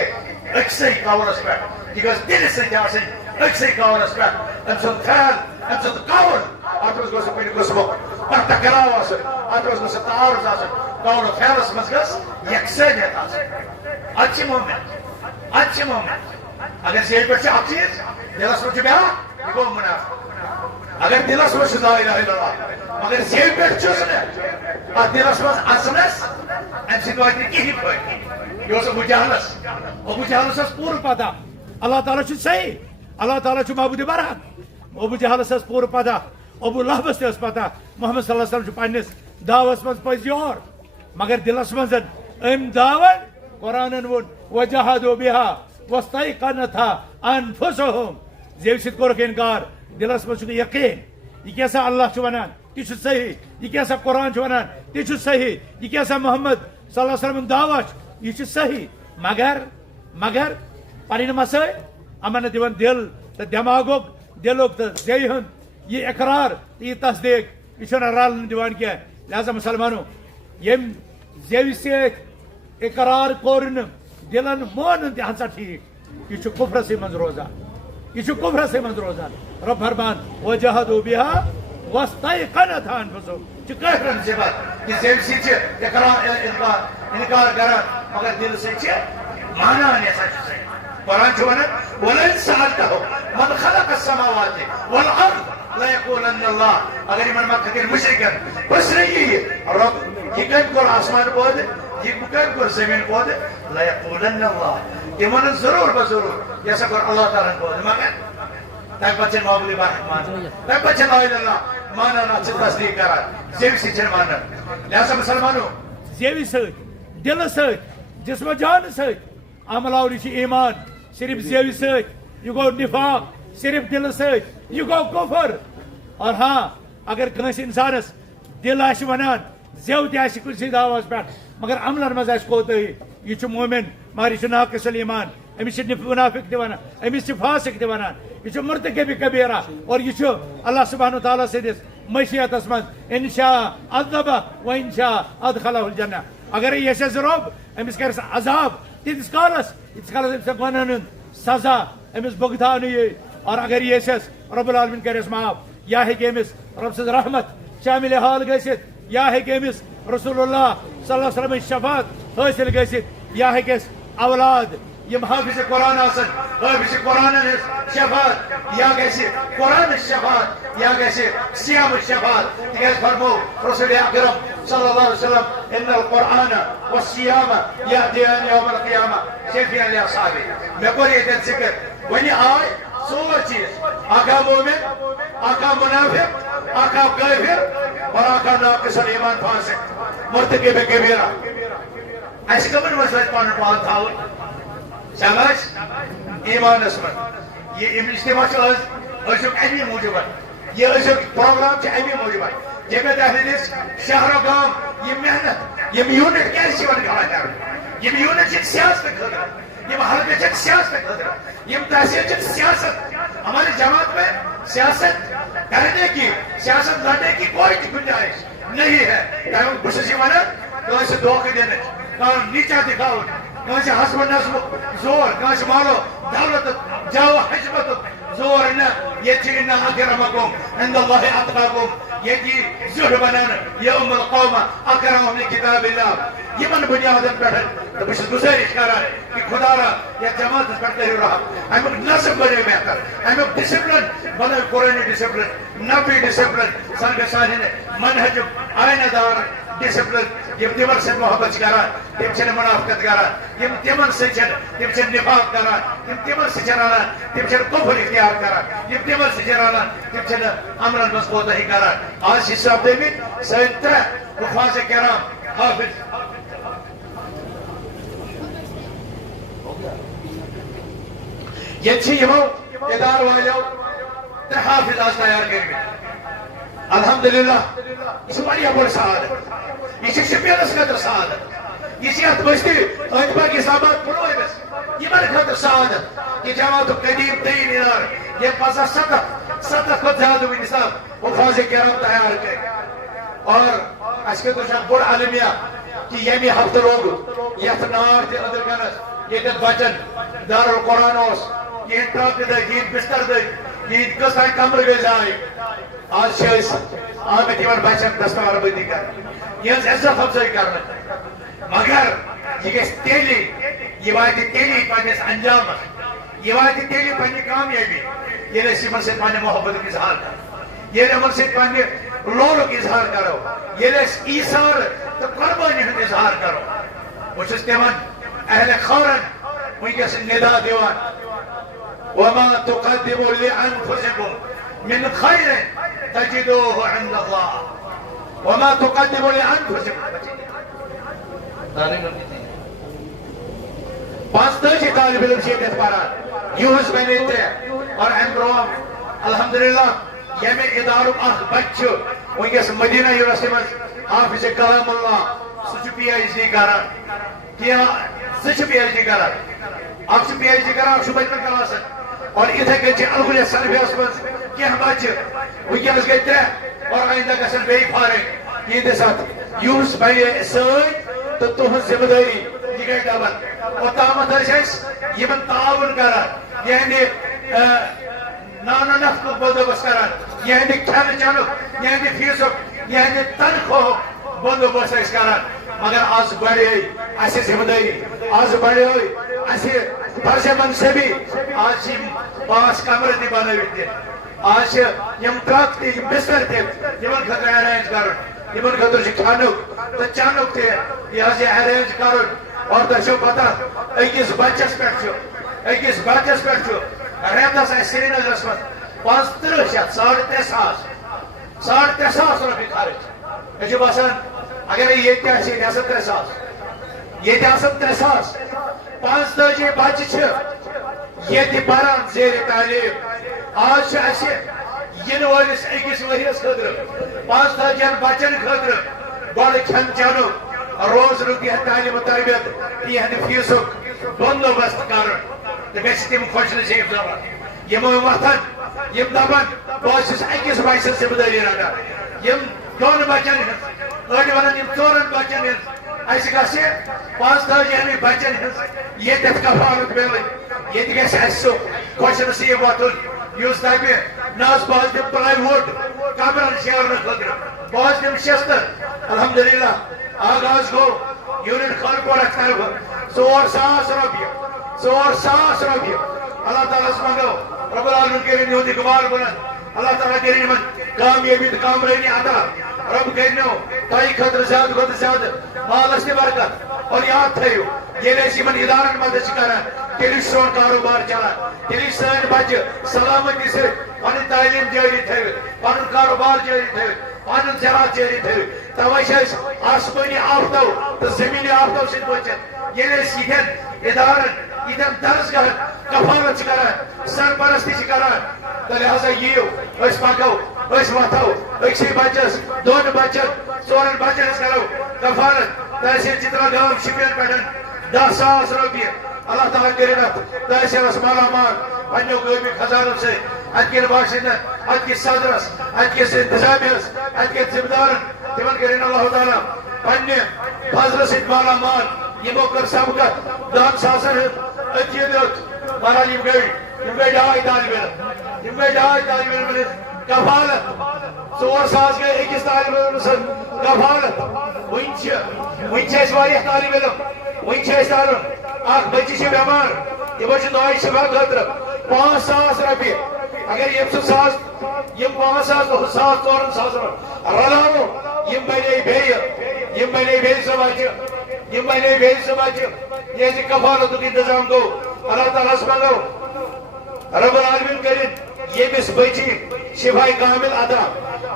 اکسری قولس پر یہ گس دل سیتے آسن اکسری قولس پر ام سن خیال ام سن قول آتوز گوسو پینی گوسو پرتا کراو آسن آتوز گوسو تعارض آسن قول و خیالس مزگس یکسریت آسن اچھی مومنت اگر زیر پر سے آپ چیز دلس پر چھو بیان یہ گو منافق اگر دلس پر چھو لا الہ الا اللہ مگر زیر پر چھوسنے اور دلس پر اسنس ام سی دوائیتی کی ہی پھوئی یہ اس ابو جہلس اس پور پتا اللہ تعالیٰ چھو صحیح اللہ تعالیٰ چھو معبود برحق ابو جہلس اس پور پتا ابو لہبس تے اس پتا محمد صلی اللہ علیہ وسلم چھو پانیس دعوس منز پزی اور مگر دلس منزن ام دعوان قرآنن ون وجہدو بها واستيقنتها أنفسهم زیو سۭتۍ کوٚرُکھ اِنکار دِلس منٛز چھُنہٕ یقیٖن یہِ کیٛاہ سا اللہ چھُ وَنان تہِ چھُ صحیح یہِ کیٛاہ سا قرآن چھُ وَنان تہِ چھُ صحیح یہِ کیٛاہ سا محمد صلی اللہ علیہ وسلم دعوا چھُ یہِ چھُ صحیح مگر پنٕنۍ مسٲے یِمن نہٕ دِوان دِل تہٕ دٮ۪ماغُک دِلُک تہٕ زیٚوِ ہُنٛد یہِ اقرار تہٕ یہِ تصدیٖق یہِ چھُنہٕ رلنہٕ دِوان کینٛہہ لہذا مُسلمانو ییٚمۍ زیٚوِ سۭتۍ اقرار کوٚر نہٕ دِلن مون تہِ ہسا ٹھیٖک یہِ چھُ کُفرسٕے منٛز روزان یہ کفرسے من روزان رب فرمان وجہدوا بها واستيقنتها انفسهم یہ کافرن صفت کہ زیو سے انکار کران مگر دل سے مانان ایسا چیز قرآن چھو ونان ولئن سألتهم من خلق السماوات والارض ليقولن الله اگر من مکہ کے مشرکن بس نہیں رب یہ کم کر آسمان پود یہ کم کر زمین پود ليقولن الله تمن ضرور بضرور یہ سب اللہ تعالیٰ کو مگر تک بچن معمولی بات مان تک بچن لا الہ الا ماننا تصدیق کرا زیو سے چھ ماننا لہذا مسلمانوں زیو سۭتۍ دل سۭتۍ جسم جان سۭتۍ عمل آوری چھ ایمان صرف زیو سۭتۍ یہ گو نفاق صرف دل سۭتۍ یہ گو کفر اور ہاں اگر کنس انسانس دل آسہِ ونان زیو تہِ آسہِ کُنسٕے دعواس پٮ۪ٹھ مگر عملن منٛز آسہِ کوتاہی یہ چھُ مومن مگر یہ چھُ ناقص الایمان امس چھِ منافق تہِ ونان امس چھِ فاسق تہِ ونان یہ چھُ مرتکب کبیرہ اور یہ چھُ اللہ سبحانہ تعالیٰ سٕنٛدِس مشیتس منٛز انشاء عذبہ و انشاء ادخلہ الجنہ اگر یہ یژھٮ۪س رۄب امس کرس عذاب تیٖتِس کالس ییٖتِس کالس أمۍ سٕنٛدۍ گۄنہن ہُنٛد سزا امس بُگتاونہٕ یی اور اگر یہ یژھٮ۪س رب العالمین کرس معاف یا ہیٚکہِ امس رب سٕنٛز رحمت شامل حال گٔژھِتھ یا ہیٚکہِ امس رسول اللہ صلی اللہ علیہ وسلم شفاعت حٲصِل گٔژھِتھ یا ہیٚکٮ۪س اولاد یم حافظ قرآن آسن حافظ قرآن شفاعت یا گژھِ قرآن شفاعت یا گژھِ سیام شفاعت تکیازِ فرمو رسول اکرم صلی اللہ علیہ وسلم ان القرآن والسیام یأتیان یوم القیامہ شفیعا لاصحابہ مےٚ کوٚر ییٚتٮ۪ن ذکر وۄنۍ آے ژور چیٖز اکھ آو مومن اکھ آو منافق اکھ آو کٲفر اور اکھ آو ناقص الایمان فاسق مرتکب کبیرہ اَسہِ کمن منٛز پزِ پنُن پان تھاوُن سمجھ ایمانس من یہ اجتماع ازیُک امی موجوب یہ ازیُک پروگرام چھ امی موجوب جمعیت اہلِ شہر و گام یہ محنت یم یونٹ کیٛازِ چھِ یِوان کھڑا کرنہٕ یم یونٹ چھِ سیاست خٲطرٕ یم حلقہٕ چھِ سیاست خٲطرٕ یم تحصیل چھِ سیاست ہماری جماعت میں سیاست کرنے کی سیاست لڑنے کی کوئی گنجائش نہیں ہے چاہے بہٕ چھُس یہِ ونان کٲنٛسہِ دھوکہٕ دِنٕچ کانٛہہ نیٖچا دِکھاوُن کٲنٛسہِ حسبہٕ نصبُک زور کٲنٛسہِ مالو دولتُک جاو حجمتُک زور نہ ییٚتہِ چھِ اِنَّ أَكْرَمَكُمْ عِنْدَ اللہِ أَتْقَاكُمْ ییٚتہِ زیُٹھ بنان یہِ القوم أَكْرَمُهُم لِكِتاب اللہِ یِمن بُنیادن پٮ۪ٹھ تہٕ بہٕ چھُس گُزٲرِش کران کہ خدا را یتھ جماعتس پٮ۪ٹھ کٔرِو رحم امیُک نظم بنٲیِو بہتر امیُک ڈسپلن بنٲیِو قرآنی ڈسپلن نبی ڈسپلن سانہِ منہجُک آینہٕ دار ڈسپلن یم تمن سۭتۍ محبت کران تم چھنہٕ منافقت کران یم تمن سۭتۍ چھنہٕ تم چھنہٕ نفاق کران یم تمن سۭتۍ چھنہٕ رلان تم چھنہٕ کفر اختیار کران یم تمن سۭتۍ چھنہٕ رلان تم چھنہٕ عملن منٛز کوتاہی کران آز چھِ سپدٲمٕتۍ سٲنۍ ترٛےٚ حفاظ کرام حافظ ییٚتہِ چھِ یِمو ادارٕ والیو ترٛےٚ حافظ آز تیار کٔرمٕتۍ الحمدللہ یہ واریاہ بٔڑ سعادت یہ شپینس خٲطرٕ سعادت یہ یتھ بستی أنٛدۍ پٔکۍ اسلامآباد پُلوٲمِس یمن خٲطرٕ سعادت یہ جماعتُک قدیٖم تریٖن ادارٕ ییٚمۍ 57 کھۄتہٕ زیادٕ وُنہِ تام حفاظ کرام تیار کٔرۍ اور اسہِ خٲطرٕ چھِ اکھ بوٚڑ المیہ کہ ییٚمہِ ہفتہٕ لوگ یتھ نار تہِ أنٛدرٕ کنس ییٚتٮ۪تھ بچن دارالقرآن اوس یِہنٛدۍ ٹرٛک دٔدۍ یِہنٛدۍ بستر دٔدۍ یِہنٛدۍ کٔژتانۍ کمرٕ گٔے ضایع آج چھِ أسۍ آمٕتۍ یِمن بچن دستار بندی کرنہٕ یِہنٛز عزت افضٲیی کرنہٕ مگر یہ گژھِ تیٚلی یہ واتہِ تیٚلی پننِس انجامس یہ واتہِ تیٚلی پننہِ کامیٲبی ییٚلہِ أسۍ یِمن سۭتۍ پننہِ محبتُک اظہار کرو ییٚلہِ یِمن سۭتۍ پننہِ لولُک اظہار کرو ییٚلہِ أسۍ ایٖثار تہٕ قۄربٲنی ہُنٛد اظہار کرو بہٕ چھُس تِمن اہلِ خورن وٕنکیٚس ندا دِوان وما تقدموا لأنفسكم من خير تجدوه عند الله وما تقدموا لأنفسكم 45 طالب علم یت پران یہس بنے ترے اور ام برو الحمدللہ یمہ ادارک اخ بچہ ونکس مدینہ یونیورسٹی من حافظ کلام اللہ سہ پی ایچ ڈی کران سہ پی ایچ ڈی کران اخ پی ایچ ڈی کران اخ بچن کلاس اور اتھے کن الگلیت سرفیس من کی بچہ ونکس گئی ترے اور آئندہ گھن بیٚیہِ فارغ یہندِ ساتھ یہس بنے ست تو تہذ ذمہ داری یہ گئی ڈبل اوتامت یمن تعاون کران یعنی نان نفق بندوبست کران یہند کھین چنک یہند فیسک یہند تنخواہ بندوبست کران مگر آج بڑے اس ذمہ داری آج بڑے اس فرض منصبی آج 5 کمرے تہ بنوت آج یم ٹرک تہ بستر تہ یمن خاطر ارینج کرن یمن خاطر کھانک تو چنک تہ یہ ارینج کرن اور تہ پتہ اکس بچس پہ ریتس سری نگرس من 35 3.5 ساس روپیہ خرچ مجھے باسان اگر یہ 3 ساس یہ 3 ساس 45 بچہ یہ پران زیر تعلیم آج ین ولس اکس ورس خاطر 45 بچن خاطر بڑ کھین چنک روزنک یہ تعلیم و تربیت یہ فیسک بندوبست کرن تو مے تم خوش نصیب ضرورت یم وتھان یم دپان بہت اکس بچہ ذمہ داری رٹان یم 2 بچن أڑ ونان یم 4 بچن اس گژھِ 45 بچن ہز یتھ کفالت ملن یہ گژھِ اسہ خوش نصیب واتن یس دپہ ناز بہت دم پلائی ووڈ کمرن شیرن خاطر بہت دم شستر الحمدللہ آغاز گو یونٹ کارپوریٹ طرف 4 ساس روپیہ اللہ تعالیٰ منگو رب العالمین کرن یہود اقبال بلند اللہ تعالیٰ کرن من کامیابی تو کامرانی عطا رب کرنو تہ خاطر زیادہ کھت زیادہ مالس تہ برکت اور یاد تھیو ییٚلہِ أسۍ یمن ادارن مدد کران تیٚلہِ چھُ سون کاروبار چلان تیٚلہِ چھِ سٲنۍ بچہ سلامتی سۭتۍ پنٕنۍ تعلیٖم جٲری تھٲوِتھ پنُن کاروبار جٲری تھٲوِتھ پنُن زراعت جٲری تھٲوِتھ توے چھِ أسۍ آسمٲنی آفتو تہٕ زٔمیٖنی آفتو سۭتۍ بٔچِتھ ییٚلہِ أسۍ یِتھٮ۪ن ادارن یِتھٮ۪ن درسگاہن کفالت چھِ کران سرپرستی چھِ کران تہٕ لہذا یِیِو أسۍ پکو أسۍ وتھو أکسٕے بچس 2 بچن 4 بچن أسۍ کرو کفالت تحصیل چترا گام شپین پہ 10 ساس روپیہ اللہ تعالیٰ کرن تحصیلس مالا مال پنو قومی خزانوں سے اتکن باشندن اتکس صدرس اتکس انتظامیس اتکس ذمہ دارن تمن کرن اللہ تعالیٰ پنہ فضل ست مالا مال یمو کر سبقت 10 ساسن اتھی دیت بہرحال یم گئی 2 طالب علم کفالت 4 ساس گئی اکس طالب علم سن کفالت ون طالب علم ون تارن اخ بچہ بیمار تمو دوائی شفا خاطر 5 ساس روپیہ اگر یم ساس یم 5 ساس 4 ساس رلاو یم بنے بیٚیہِ سۄ بچہ یہ کفالت انتظام گو اللہ تعالیٰ منگو رب العالمین کرن یمس بچی شفا کامل عطا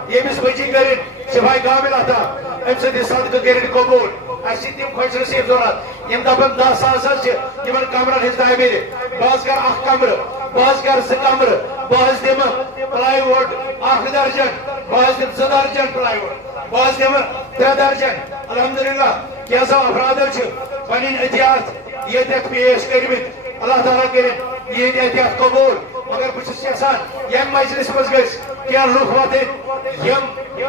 یمس بچی کرن شفا کامل عطا ام سند صدقہ کرن قبول اس تم خوش نصیب ضرورت یم دپن 10 ساس یمن کمرن ہز تعمیر بعض کر 1 کمر بعض کر 2 کمر بعض دم پلائی ووڈ 1 درجن بعض دم 2 درجن پلائی ووڈ بعض دم 3 درجن الحمدللہ کیسا افراد پن احتیاط یہ پیش کرمت اللہ تعالیٰ کرن یہ احتیاط قبول مگر بہت یژھان یم مجلس مز گژھِ کینٛہہ لُکھ واتٕنۍ یم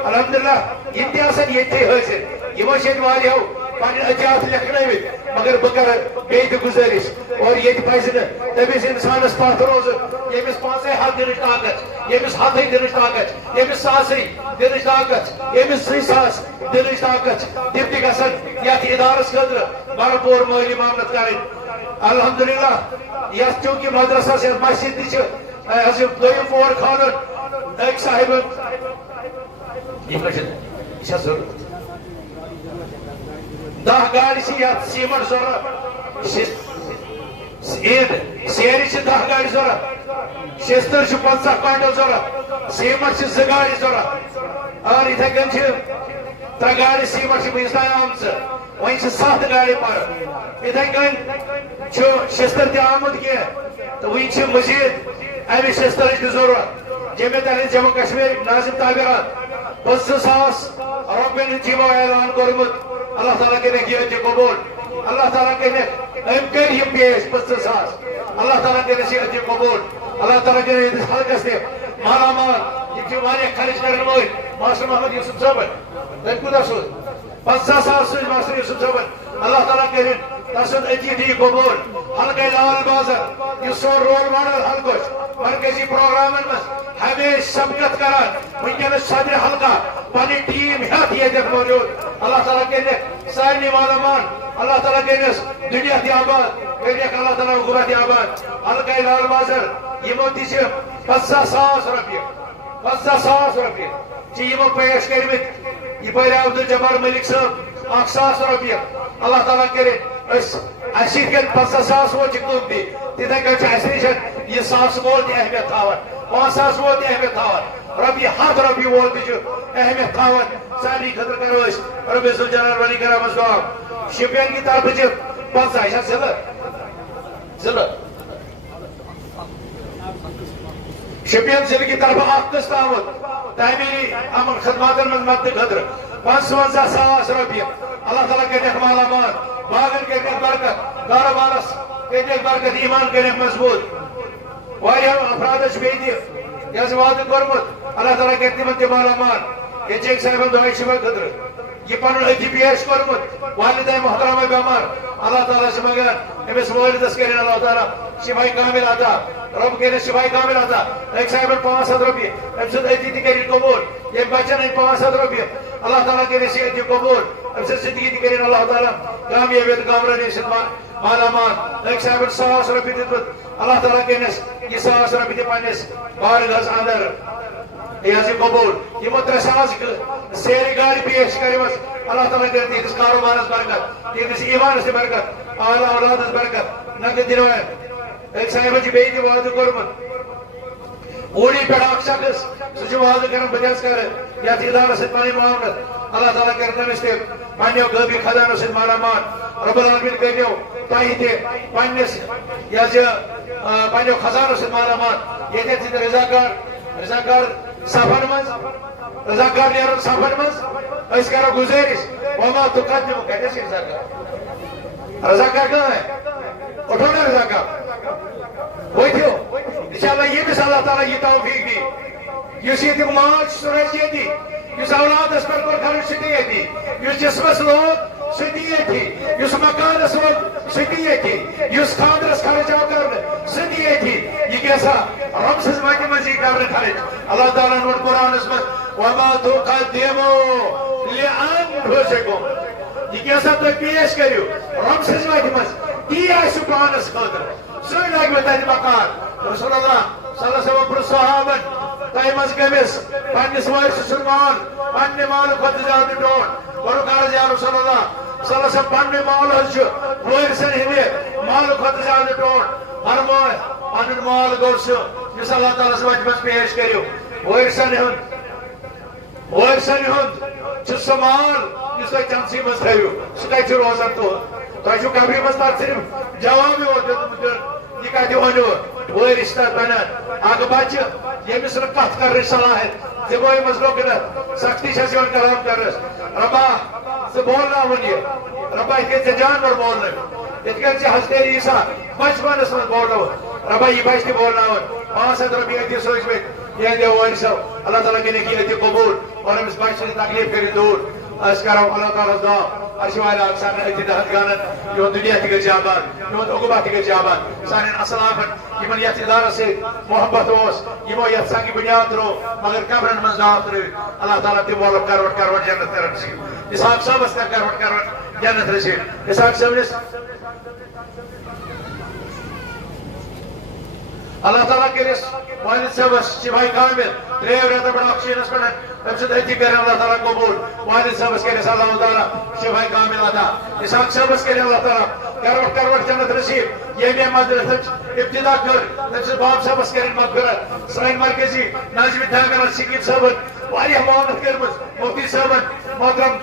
الحمدللہ یم تہِ آسن ییٚتہِ حٲضِر یمو چھِ ییٚتہِ واریاہو پنٕنۍ احتیاط لیکھنٲوِتھ مگر بہٕ کرٕ بیٚیہِ تہِ گُزٲرِش اور ییٚتہِ پزِ نہٕ تٔمِس انسانس پتھ روزُن ییٚمِس 5 ہتھ دِنٕچ طاقت ییٚمِس 100 دِنٕچ طاقت ییٚمِس 100 دِنٕچ طاقت ییٚمِس 2 ساس دِنٕچ طاقت تِم تہِ گژھن یتھ ادارس خٲطرٕ بھرپوٗر مٲلی معاملت کرٕنۍ الحمدللہ یتھ چوٗنٛکہِ مدرسس یتھ مسجد تہِ چھِ دوٚیِم پور کھالُن أکۍ صاحبن یہ چھا ضرورت 10 گاڑِ چھِ یتھ سیمنٹ ضروٗرت عید سیرِ چھِ 10 گاڑِ ضروٗرت شستر چھِ 50 کوینٹل ضروٗرت سیمنٹ چھِ 2 گاڑِ ضروٗرت اور یِتھے کٔنۍ چھِ 3 گاڑِ سیمنٹ چھِ وٕنیُک تام آمژٕ وہیں 7 گاڑی پر اتھے کن شستر تہ آمد کی تو وہیں مزید امہ شستر کی ضرورت جمع تعلیم جموں کشمیر ناظم تعبیرات 25,000 رۄپین ہند اعلان کورمت اللہ تعالیٰ کرے یہ قبول اللہ تعالیٰ کرے کر یہ پیش 25,000 اللہ تعالیٰ کرے یہ قبول اللہ تعالیٰ کرے حلقس تہ مالا مال یہ خرچ کرنے وول ماسٹر محمد یوسف صٲبن تم کوتاہ سوز 50,000 سوز ماسٹر یوسف صٲبن اللہ تعالیٰ کرے تسند عطیتی قبول حلقہ لال بازر یہ سون رول ماڈل حلقہ مرکزی پروگرامن مز ہمیشہ سبقت کران ونکس صدر حلقہ پنی ٹیم ہتھ یہ موجود اللہ تعالیٰ کرے سارے مالمان اللہ تعالیٰ کرس دنیا تہ آباد کرک اللہ تعالیٰ حکومت آباد حلقہ لال بازر یمو تہ 50,000 رۄپیہِ 50,000 رۄپیہِ یمو پیش کرمت یہ پہ عبدالجبار ملک صاحب 1,000 رۄپیہِ اللہ تعالیٰ کرے اس 50,000 وول کم تہ تتھے کن اس نش یہ 1,000 وول تہ اہمیت تھاون 5,000 وول تہ اہمیت تھاون رۄپیہِ 100 رۄپیہِ وول تہ اہمیت تھاون سارے خطر کرو رۄپیہِ ذوالجلال ولی کرامس دعا شپین کی طرف 50 یہ ضلع شپین ضلع کی طرف قسط آمد تعمیری امن خدمات من مدد خطر 55,000 رۄپیہِ اللہ تعالیٰ کرنک مالا مال باغن کرنک برکت کاروبارس کرنک برکت ایمان کرنک مضبوط افراد بیٚیہِ تہِ وعدٕ کوٚرمُت اللہ تعالیٰ کر تمن تہِ مالا مال یہ چیک صاحبن دعائی شبہ خطر یہ پنن اتی پیش کورمت والدین محترمہ بیمار اللہ تعالیٰ سے مگر امس والدس کرن اللہ تعالیٰ شفائی کامل عطا رب کرن شفائی کامل عطا ایک صاحبن 500 رۄپیہِ ام سد اتی تہ کرن قبول یہ بچن 500 رۄپیہِ اللہ تعالیٰ کرن اتی قبول ام سد زندگی تہ کرن اللہ تعالیٰ کامیابیت کامرانی سد مالا مال ایک صاحبن 100 رۄپیہِ دتمت اللہ تعالیٰ کرنس یہ 100 رۄپیہِ تہ پننس بارگاہس اندر یہ قبول یہ 300 سیری گاڑی پیش کرمس اللہ تعالیٰ کر تہندس کاروبارس برکت تہندس ایمانس تہ برکت اعلی اولادس برکت نقد دنوائن ایک صاحبن بیٚیہِ تہِ وعدٕ کوٚرمُت اوڑی پہ اخ شخص سہ وعدٕ کران بہٕ دِمہٕ کر یتھ ادارس سۭتۍ پنٕنۍ معاملت اللہ تعالیٰ کر تٔمِس تہِ پننیو غٲبی خزانو سۭتۍ مالا مال رب العالمین کٔرِو تۄہہِ تہِ پننس یہ پننیو خزانو سۭتۍ مالا مال ییٚتٮ۪تھ تہِ رضاکار سفر مز رضاکار نیرن سفر مز اس کرو گزارش وما تقدمو کہتے ہیں رضاکار کہاں ہے اٹھو نا رضاکار وہی تھو انشاءاللہ یہ بھی اللہ تعالیٰ یہ توفیق دی یس یہ ماج سرج یہ دی یس اولاد اس پر خرچ ستی یہ دی یس جسمس لوگ ستی یہ تھی یس مکانس لوگ ستی یہ تھی یس خاندرس خرچ آو کرنے ستی یہ تھی یہ کیسا رب سے زمانے مزید کرنے خرچ اللہ تعالیٰ نے قرآن اس میں وَمَا تُقَدِّمُوا لِأَنفُسِكُمْ یہ کیسا تو پیش کریو رب سے زمانے مزید تی آئیسو پانس خاندر سوئی لگ میں تاج مکان رسول اللہ صلی اللہ علیہ وسلم پر صحابن تائمز گمس پانس وائس سلمان پاننے مال خود زیادہ ڈون ورکار یا رسول اللہ صلی اللہ علیہ وسلم پاننے مال حجو وائرسن ہنے مال خود زیادہ ڈون فرمائے پانن مال گوشو جس اللہ تعالیٰ سے وجبت پیش کریو وائرسن ہند چس مال جس کا چانسی مز تھیو سکائی چھو روزن تو جو کبھی مستار صرف جواب ہوتے یہ کہتے ہونو وہ رشتہ بنا آگے بچ یہ مثل کت کر صلاحیت زبوئی مزلو کنا سختی شیون کلام کر ربا سے بولنا ہونی ربا اتکن سے جانور بولنا اتکن سے حضرت عیسیٰ بچپن اس میں بولنا ربا یہ بچتی بولنا ہون 500 ربی ایتی سوچ میں یہ دے وہ رشتہ اللہ تعالیٰ کی نکی ایتی قبول اور ہم اس بچ سے تکلیف کری دور اس کرو اللہ تعالیٰ دعا ارشوائل اکسان اتداحت گانت یہاں دنیا تک جابان یہاں عقوبہ تک جابان سانین اصلافن یمن یت ادارہ سے محبت ہوس یمو یت سنگی بنیاد رو مگر قبرن من ذات رو اللہ تعالیٰ تی مولو کروٹ جنت کرن سی اسحاق صاحب اس کروٹ جنت رسی اسحاق صاحب نے اللہ تعالیٰ کرس والد صاحب شفائی کامل تریو ریتر بڑا اکشینس پڑھن تم سے دھتی کریں اللہ تعالیٰ قبول والد صاحب کرس اللہ تعالیٰ شفائی کامل عطا اسحاق صاحب کریں اللہ تعالیٰ کروٹ جنت رسید یہ بھی مدرسہ ابتدا کر تم سے باپ صاحب کریں مغفرت سرائن مرکزی ناظم دھاگر سکیب صاحب واریہ محمد کرمز مفتی صاحب محترم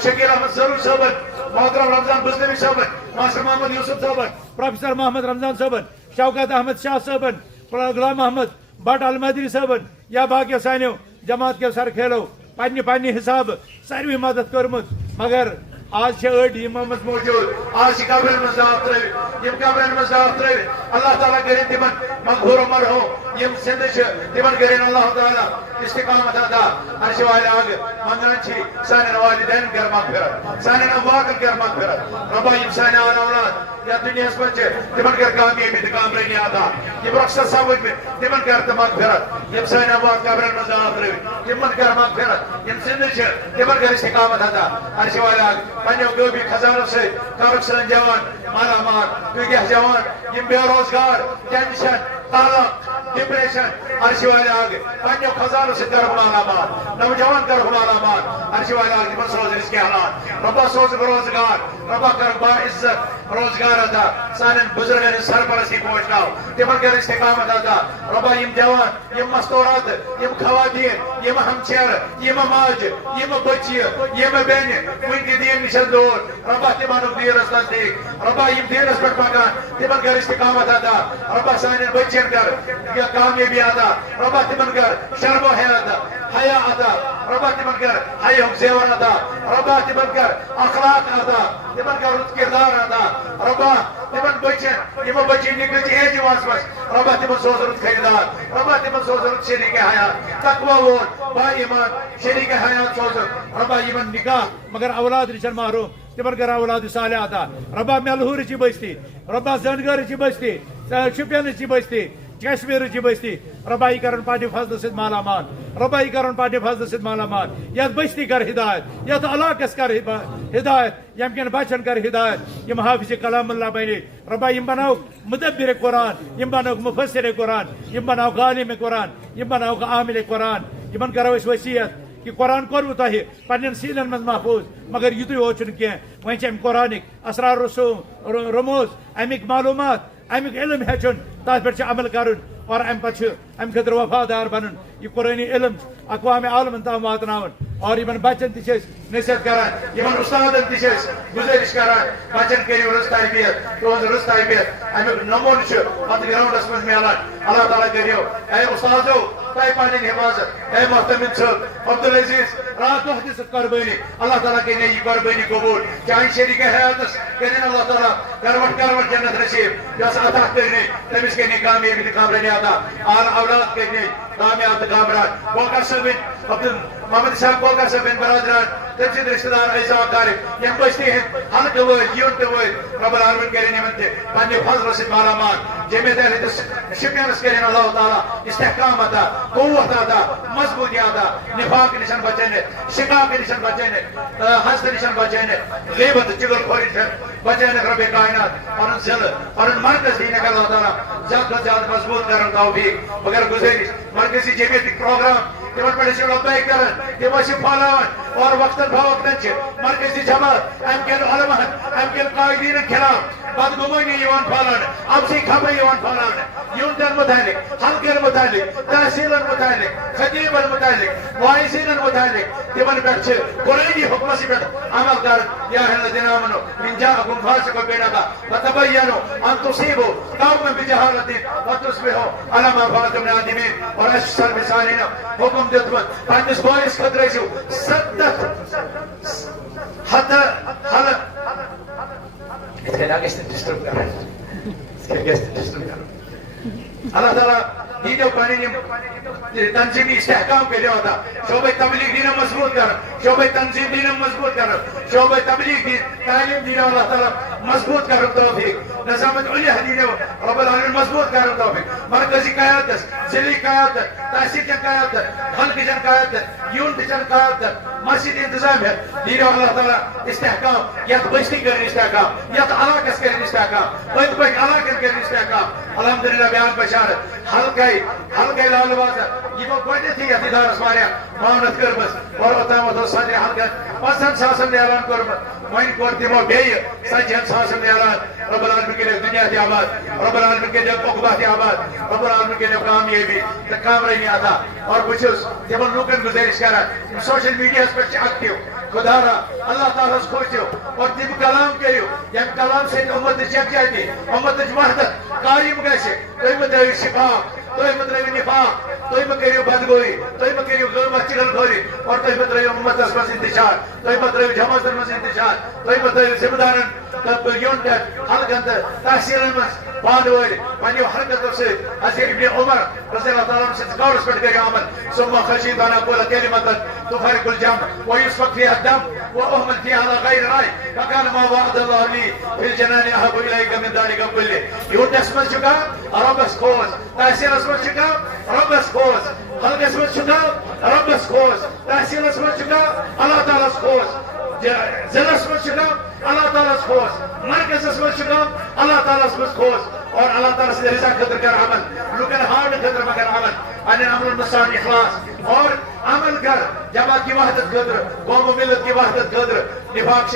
شکیر احمد ضرور صاحب محترم رمضان بزنوی صٲبن ماسٹر محمد یوسف صٲبن پروفیسر محمد رمضان صٲبن شوکت احمد شاہ صٲبن غلام محمد بٹ المدری صٲبن یا باقیو سانیو جماعت کے سر کھیلو پنہ حساب ساروی مدد کرمت مگر آج أڑ مز موجود آج قبرن مز داو ترٲوِتھ قبرن مز داو ترٲوِتھ اللہ تعالیٰ کرن تمن مغفور و مرحوم یم زندہ تمن کرن اللہ تعالیٰ استقامت عطا عرش والے آگے منگان سانن والدین کر مغفرت سانن امواتن کر مغفرت ربا یم سان آن اولاد یا دنیا من تمن کر کامیابی تہ کامرٲنی عطا یم رخصت سپدمت تمن کر تہ مغفرت یم سان اموات قبرن مز داو ترٲوِتھ تمن کر مغفرت یم زندہ تمن کر استقامت عطا عرش والے آگے پنو غوبی خزانو سی کرک سن جوان مالا مال تہ جوان یم بے روزگار ٹینشن طلاق ڈپریشن عرش والے آگے پنو خزانو سے کرک مالا مال نوجوان کرک مالا مال عرش والے آگے تمن سوز اس کے حالات ربا سوز روزگار ربا کر با عزت روزگار عطا سانن بزرگن سرپرستی پہنچناو تمن کر استقامت عطا ربا یم جوان یم مستورات یم خواتین یم ہمچر یم ماج یم بچی یم بین ون دین نشن دور ربا تمن دیرس نزدیک ربا یم دیرس پہ پکان تمن کر استقامت عطا ربا سانن بچین کر کامیابی عطا ربا تمن کر شرم و حیا عطا ربا تمن کر حیا زیور عطا ربا تمن کر اخلاق عطا تمن کر رت کردار عطا ربا تمن بچن یم بچین نکل ایج واس مس ربا تمن سوز رت خریدار ربا تمن سوز رت شریک حیات تقوی وول با ایمان شریک حیات سوز ربا یمن نکاح مگر اولاد نشن محروم تمن کر اولاد صالح عطا ربا ملہور چی بستی ربا زنگر چی بستی شپین چی بستی کشمیر چی بستی ربا یہ کرن پاٹی فضل سید مالا مال ربا یہ کرن پاٹی فضل سید مالا مال یت بستی کر ہدایت یت علاقس کر ہدایت یم کن بچن کر ہدایت یم حافظ کلام اللہ بنی ربا یم بناو مدبر قرآن یم بناو مفسر قرآن یم بناو عالم قرآن یم بناو عامل قرآن یمن کرو اس وصیت کہ قرآن کور تہ پنن سینن من محفوظ مگر یتھے یوت چھ کی وۄنۍ چھِ امہِ قرآنٕکۍ اسرار رسوم رموز امیک معلومات امیک علم ہیٚچھُن تتھ پٮ۪ٹھ چھُ عمل کرُن اور ام پتہ ام خاطر وفادار بنن یہ قرآنی علم اقوام عالمن تام واتناون اور یمن بچن تہ نصیحت کران یمن استادن تہ گزارش کران بچن کٔرِو رٕژ تربیت تُہنٛز رٕژ تربیت امیک نمونہٕ چھُ پتہٕ گراؤنڈس منٛز میلان اللہ تعالیٰ کٔرِو اے استادو تہ پنن حفاظت اے محتمد صٲب عبدالعزیز رات دۄہ دِژٕکھ قربٲنی اللہ تعالیٰ کٔرِنۍ یہ قربٲنی قبول چاہے شریک حیاتس کٔرِنۍ اللہ تعالیٰ کروٹ جنت نصیب یۄس عطا کٔرنٕے تٔمِس کٔرنٕے کامیٲبی تہٕ کامرٲنی عطا آل اولاد کٔرنٕے کامیاب تہٕ کامران کولکر صٲبٕنۍ عبدل محمد صاحب کولکر صٲبٕنۍ برادران تٔمۍ سٕنٛدۍ رشتہٕ دار اعزا اقارب یم بستی ہٕنٛدۍ حلقہٕ وٲلۍ یُن تہٕ وٲلۍ رب العالمین کٔرِنۍ یمن تہِ پننہِ فضلہٕ سۭتۍ مالا مال جمع دہلی تہٕ شپینس کٔرِنۍ اللہ تعالیٰ استحکام عطا قوت عطا مضبوطی عطا نفاق نشن بچٲنِتھ شقاق نشن بچٲنِتھ حسد نشن بچٲنِتھ غیبت تہٕ چغل خوری نشن بچٲنِتھ رب کائنات پنُن ضلع پنُن مرکز دینکھ اللہ تعالیٰ زیادٕ کھۄتہٕ زیادٕ مضبوط کرن توفیق مگر گزٲرش مرکزی جمعیتٕکۍ پروگرام تمن پہ لبیک کران تم پھہلان اور وقتاً فوقتاً مرکزی جماعت ام کن علماء ام کن قائدین خلاف بدگمانی پھہلان امسی خبر پھہلان یونٹن متعلق حلقن متعلق تحصیلن متعلق خطیبن متعلق واعظین متعلق تمن پہ قرآنی حکمس پہ عمل کر یا الذین آمنوا ان جاءکم فاسق بنبأ فتبینوا ان تصیبوا قوما بجہالۃ فتصبحوا علی ما فعلتم نادمین اور اشهر مثالین حکم دتمت پنس بٲیس خٲطرٕ ٲسِو 70 حد حل یِتھ کٔنۍ گژھِ نہٕ ڈسٹرب کران اللہ تعالیٰ دیو پنن تنظیمی استحکام کٔرِو عطا شعبہ تبلیغ دینا مضبوط کر شعبہ تنظیم دینا مضبوط کر شعبہ تبلیغ دی تعلیم دینا اللہ تعالیٰ مضبوط کر توفیق نظامت علیہ دینا رب العالمین مضبوط کر توفیق مرکزی قیادت ضلعی قیادت تحصیل چن قیادت حلقی چن قیادت یونٹ چن قیادت مسجد انتظام ہے دینا اللہ تعالیٰ استحکام یت بستی کرن استحکام یت علاقس کرن استحکام پٔتۍ پٔتۍ علاقن کرن استحکام الحمدللہ بیان بشارت حلقہ لال بازر یہ گۄڈنیتھٕے یتھ ادارس واریاہ محنت کٔرمٕژ اور اوتامتھ اوس سانہِ حلقس 5,000 نیران احسان کورمت وۄنۍ کوٚر تِمو بیٚیہِ 40 ساسن نیران رب العالمین کٔرِکھ دُنیا تہِ آباد رب العالمین کٔرِکھ عقبہ تہِ آباد رب العالمین کٔرِکھ کامیٲبی تہٕ کامرٲنی عطا اور بہٕ چھُس تِمن لوٗکن گُزٲرِش کران یِم سوشل میڈیاہس پٮ۪ٹھ چھِ ایکٹِو خدا را اللہ تعالیٰ ہس کھوژِو اور تِم کلام کٔرِو ییٚمہِ کلام سۭتۍ اُمتٕچ یکجہتی اُمتٕچ وحدت قٲیِم گژھِ تُہۍ مہٕ ترٲیِو شفاق تُہۍ مہٕ ترٲیِو نفاق تُہۍ مہٕ کٔرِو بدگویی تُہۍ مہٕ کٔرِو غٲبت چغلخوری اور تُہۍ مہٕ ترٲیِو اُمتس منٛز انتشار تُہۍ مہٕ ترٲیِو جماعتن منٛز انتشار تُہۍ مہٕ ترٲیِو ذمہٕ دارن تہٕ یوٗنٹن حلقن تہٕ تحصیلن منٛز پانہٕ پننیو حرکتو سۭتۍ حضرت ابن عمر رضی اللہ تعالیٰ عنہ سٕنٛدِس قولس پٮ۪ٹھ کٔرِو عمل ثم خشیت ان اقول کلمة تفرق الجمع ويسفك فيها الدم واهمل فيها على غير راي فكان ما وعد الله لي في الجنان احب اليك من ذلك كله یوٗنٹس منٛز چھُ کانٛہہ رۄبس کھوژ تحصیلس منٛز چھُ کانٛہہ رۄبس کھوژ حلقس منٛز چھُ کانٛہہ رۄبس کھوژ تحصیلس منٛز چھُ کانٛہہ اللہ تعالیٰ ہس کھوژ ضلعس منٛز چھُ کانٛہہ اللہ تعالیٰ ہس کھوژ مرکزس منٛز چھُ کانٛہہ اللہ تعالیٰ ہس منٛز کھوژ اور اللہ تعالیٰ سٕنٛدِ رضا خٲطرٕ کر عمل لُکن ہاونہٕ خٲطرٕ مگر عمل پننٮ۪ن عملن منٛز سان اخلاص اور عمل کر جماعت کی وحدت خٲطرٕ قوم و ملت کی وحدت خٲطرٕ نفاق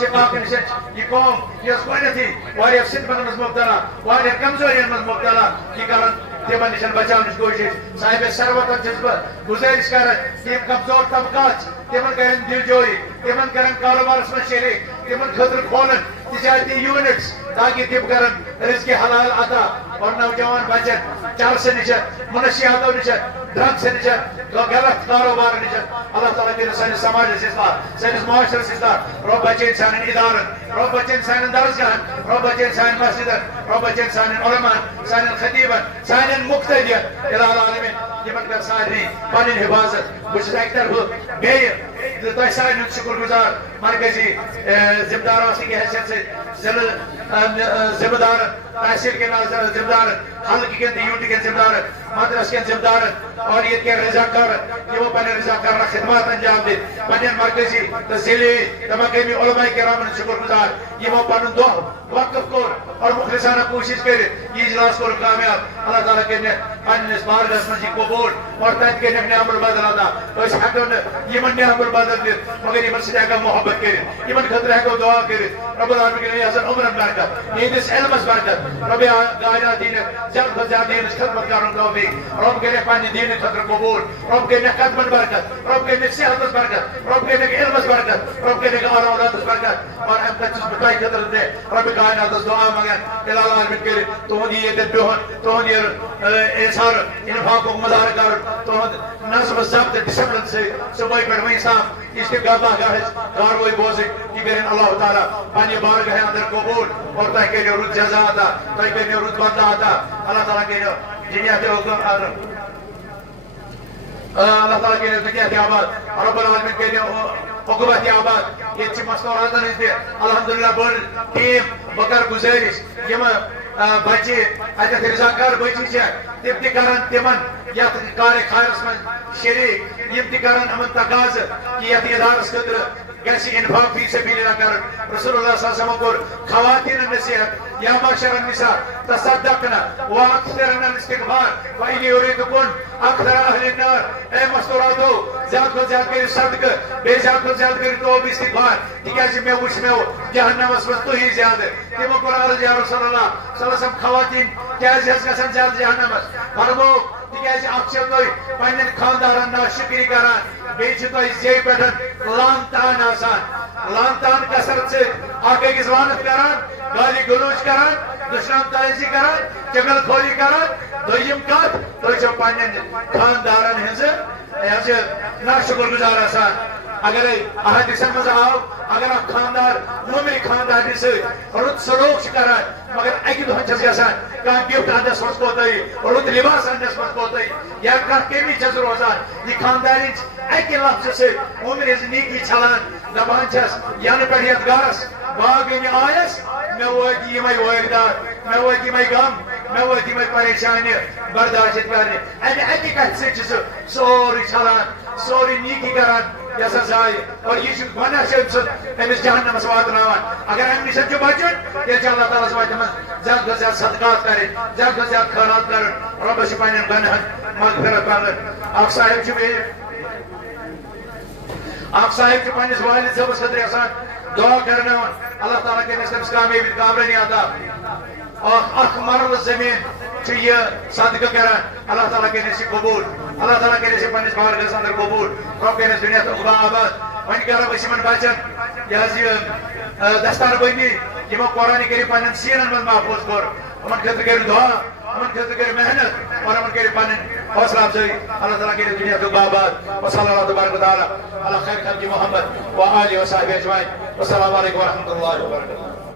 شقاق نِش یہ قوم یۄس گۄڈنیتھٕے واریاہ صدمن منٛز مبتلا واریاہ کمزورین منٛز مبتلا یہ کرن تمن نش بچاونٕچ کوشش صاحب ثروتن چھُس بہٕ گُزٲرِش کران تِم کمزور طبقات تمن کرن دلجویی تمن کرن کاروبارس منٛز شریک تمن خٲطرٕ کھولن تجارتی یونٹس تاکہ تم کرن رزق حلال عطا اور نوجوان بچن چرسہٕ نش منشیاتو نش ڈرگس نش غلط کاروبار نش اللہ تعالیٰ کٔرِنۍ سٲنِس سماجس اصلاح سٲنِس معاشرس اصلاح رۄب بچٲیِن سانٮ۪ن ادارن رۄب بچٲیِن سانٮ۪ن درسگاہن رۄب بچٲیِن سانٮ۪ن مسجدن رۄب بچٲیِن سانٮ۪ن علماہن سانٮ۪ن خطیبن سانٮ۪ن مقتدین الٰہ العالمین یمن کر سارنٕے پنٕنۍ حفاظت بہٕ چھُس اکہِ طرفہٕ بیٚیہِ تۄہہِ سارنٕے ہُنٛد شُکر گُزار مرکزی ذمہٕ دار آسنہٕ کہِ حیثیت سۭتۍ ضلعہٕ ذمہٕ دارن تحصیل کٮ۪ن ذمہٕ دارن حلقہٕ کٮ۪ن تہٕ یوٗنٹہٕ کٮ۪ن ذمہٕ دارن مدرسہٕ کٮ۪ن ذمہٕ دارن اور ییٚتہِ کٮ۪ن رضاکارن یِمو پنٕنٮ۪ن رضاکارانہ خدمات انجام دِتۍ پننٮ۪ن مرکزی تہٕ ضلعی تہٕ مقٲمی علماء کرامن ہُنٛد شُکر گُزار یِمو پنُن دۄہ وقف کوٚر اور مخلصانہ کوٗشش کٔرِتھ یہِ اجلاس کوٚر کامیاب اللہ تعالیٰ کٔرِنکھ پننِس بارگاہس منٛز یہِ قبوٗل اور تتہِ کٔرِنکھ نعم البدل عطا أسۍ ہٮ۪کو نہٕ یِمن نعم البدل دِتھ مگر یِمن سۭتۍ ہٮ۪کو محبت کٔرِتھ یِمن خٲطرٕ ہٮ۪کو دعا کٔرِتھ رۄب العالمین کٔرِنۍ یِہنٛزن عمرن برکت یِہنٛدِس علمس برکت رۄب کائنات دِنکھ زیادٕ کھۄتہٕ زیادٕ دیٖنٕچ خدمت کرُن توفیٖق رۄب کٔرِنکھ پننہِ دیٖنہٕ خٲطرٕ قبوٗل رۄب کٔرِنکھ قدمن برکت رۄب کٔرِنکھ صحتس برکت رۄب کٔرِنکھ علمس برکت رۄب کٔرِنکھ آل اولادس برکت اور امہِ پتہٕ چھُس بہٕ تۄہہِ خٲطرٕ تہِ رۄبہِ کائناتس دعا منگان الٰہ العالمین کٔرِتھ تُہُنٛد یہِ ییٚتٮ۪ن بِہُن تُہُنٛد یہِ اظہار انفاقُک مظاہرٕ کرُن تُہُنٛد نظم ضبط تہٕ ڈسپلن سۭتۍ صبحٲے پٮ۪ٹھ وُنیُک تام استقامت گاہٕچ کاروٲیی بوزٕنۍ یہِ کٔرِنۍ اللہ تعالیٰ پننہِ بارگاہ اندر قبوٗل اور تۄہہِ کٔرِو رُت جزا عطا تۄہہِ کٔرِو رُت بدلہٕ عطا اللہ تعالیٰ کٔرِو دُنیا تہِ اللہ تعالیٰ کٔرِو دُنیا تہِ آباد رۄب العالمین کٔرِو عقبہ تہِ آباد ییٚتہِ چھِ مستوراتن ہٕنٛز تہِ الحمدللہ بٔڑ ٹیٖم بہٕ کرٕ گُزٲرِش یِمہٕ بچہِ اتٮ۪تھ رضاکار بچہِ چھِ تِم تہِ کرن تِمن یتھ کارِ خیرس منٛز شریٖک یِم تہِ کرن یِمن تقاضہٕ کہِ یتھ ادارس خٲطرٕ گژھِ انفاق فی سبیل اللہ کرُن رسول اللہ صلی اللہ علیہ وسلم کوٚر خواتیٖنن نصیحت یا معشر النساء تصدقنا واکثرن الاستغفار فإني أريدكن أكثر أهل النار اے مستوراتو زیادٕ کھۄتہٕ زیادٕ کٔرِو صدقہٕ بیٚیہِ زیادٕ کھۄتہٕ زیادٕ کٔرِو توبہٕ استغفار تِکیٛازِ مےٚ وُچھ جہنمس منٛز تُہی زیادٕ تِمو کوٚر عرض یا رسول اللہ صلی اللہ علیہ وسلم خواتیٖن کیٛازِ حظ گژھن زیادٕ جہنمس فرموو تِکیٛازِ اکھ چھِو تُہۍ پننٮ۪ن خاندارن ناشکری کران بیٚیہِ چھِ تۄہہِ زیٚیہِ پٮ۪ٹھ لان تان آسان لان تان کثرت سۭتۍ اکھ أکِس لانت کران گالی گلوچ کران دشنام تٲزی کران چغل خوری کران دوٚیِم کتھ تُہۍ چھِو پننٮ۪ن خاندارن ہٕنٛزٕ ناشکر گُزار آسان اگرے احادیثن منٛز آو اگر اکھ خاندار مومنہِ خاندارنہِ سۭتۍ رُت سلوک چھُ کران مگر اکہِ دۄہن چھس گژھان کانٛہہ گفٹ اننس منٛز کوتاہی رُت لباس اننس منٛز کوتاہی یا کانٛہہ کمی چھس روزان یہِ خاندارٕچ اکہِ لفظہٕ سۭتۍ مومنہِ ہٕنٛز نیکی چھلان دپان چھس ینہٕ پٮ۪ٹھ یتھ گرس باغنہِ آیس مےٚ وٲتۍ یِمے وٲرۍدار مےٚ وٲتۍ یِمے غم مےٚ وٲتۍ یِمے پریشانہِ برداشت کرنہِ امہِ اکہِ کتھِ سۭتۍ چھُ سُہ سورُے چھلان سورُے نیکی کران یۄس زایہِ اور یہِ چھُ گۄناہ چھُ أمۍ سُنٛد أمِس جہنمس واتناوان اگر امہِ نِش چھُ بچُن تیٚلہِ چھُ اللہ تعالیٰ ہس وتہِ منٛز زیادٕ کھۄتہٕ زیادٕ صدقات کرٕنۍ زیادٕ کھۄتہٕ زیادٕ خٲرات کرُن رۄبس چھُ پننٮ۪ن گۄناہن مغفرت کرٕنۍ اکھ صاحب چھُ بیٚیہِ اخ صاحب چھ پنس والد صاحبس خاطر آسان دعا کرناون اللہ تعالیٰ کرنس تمس کامیابی کامرانی عطا اخ مرل زمین چھ یہ صدقہ کران اللہ تعالیٰ کرنس یہ قبول اللہ تعالیٰ کرنس یہ پنس بارگاہس اندر قبول رب کرنس دنیا تو خدا آباد ون کرو اس یمن بچن یہ دستار بندی یمو قرآن کریم پنن سینن من محفوظ کور ان خاطر کرو دعا ان خاطر کرو محنت اور ان کرو پنن حوصلہ افزائی اللہ تعالیٰ کرنس دنیا تو آباد وصلی اللہ تبارک و تعالیٰ علی خیر خلق محمد و آلہ و صحبہ اجمعین والسلام علیکم ورحمۃ اللہ وبرکاتہ.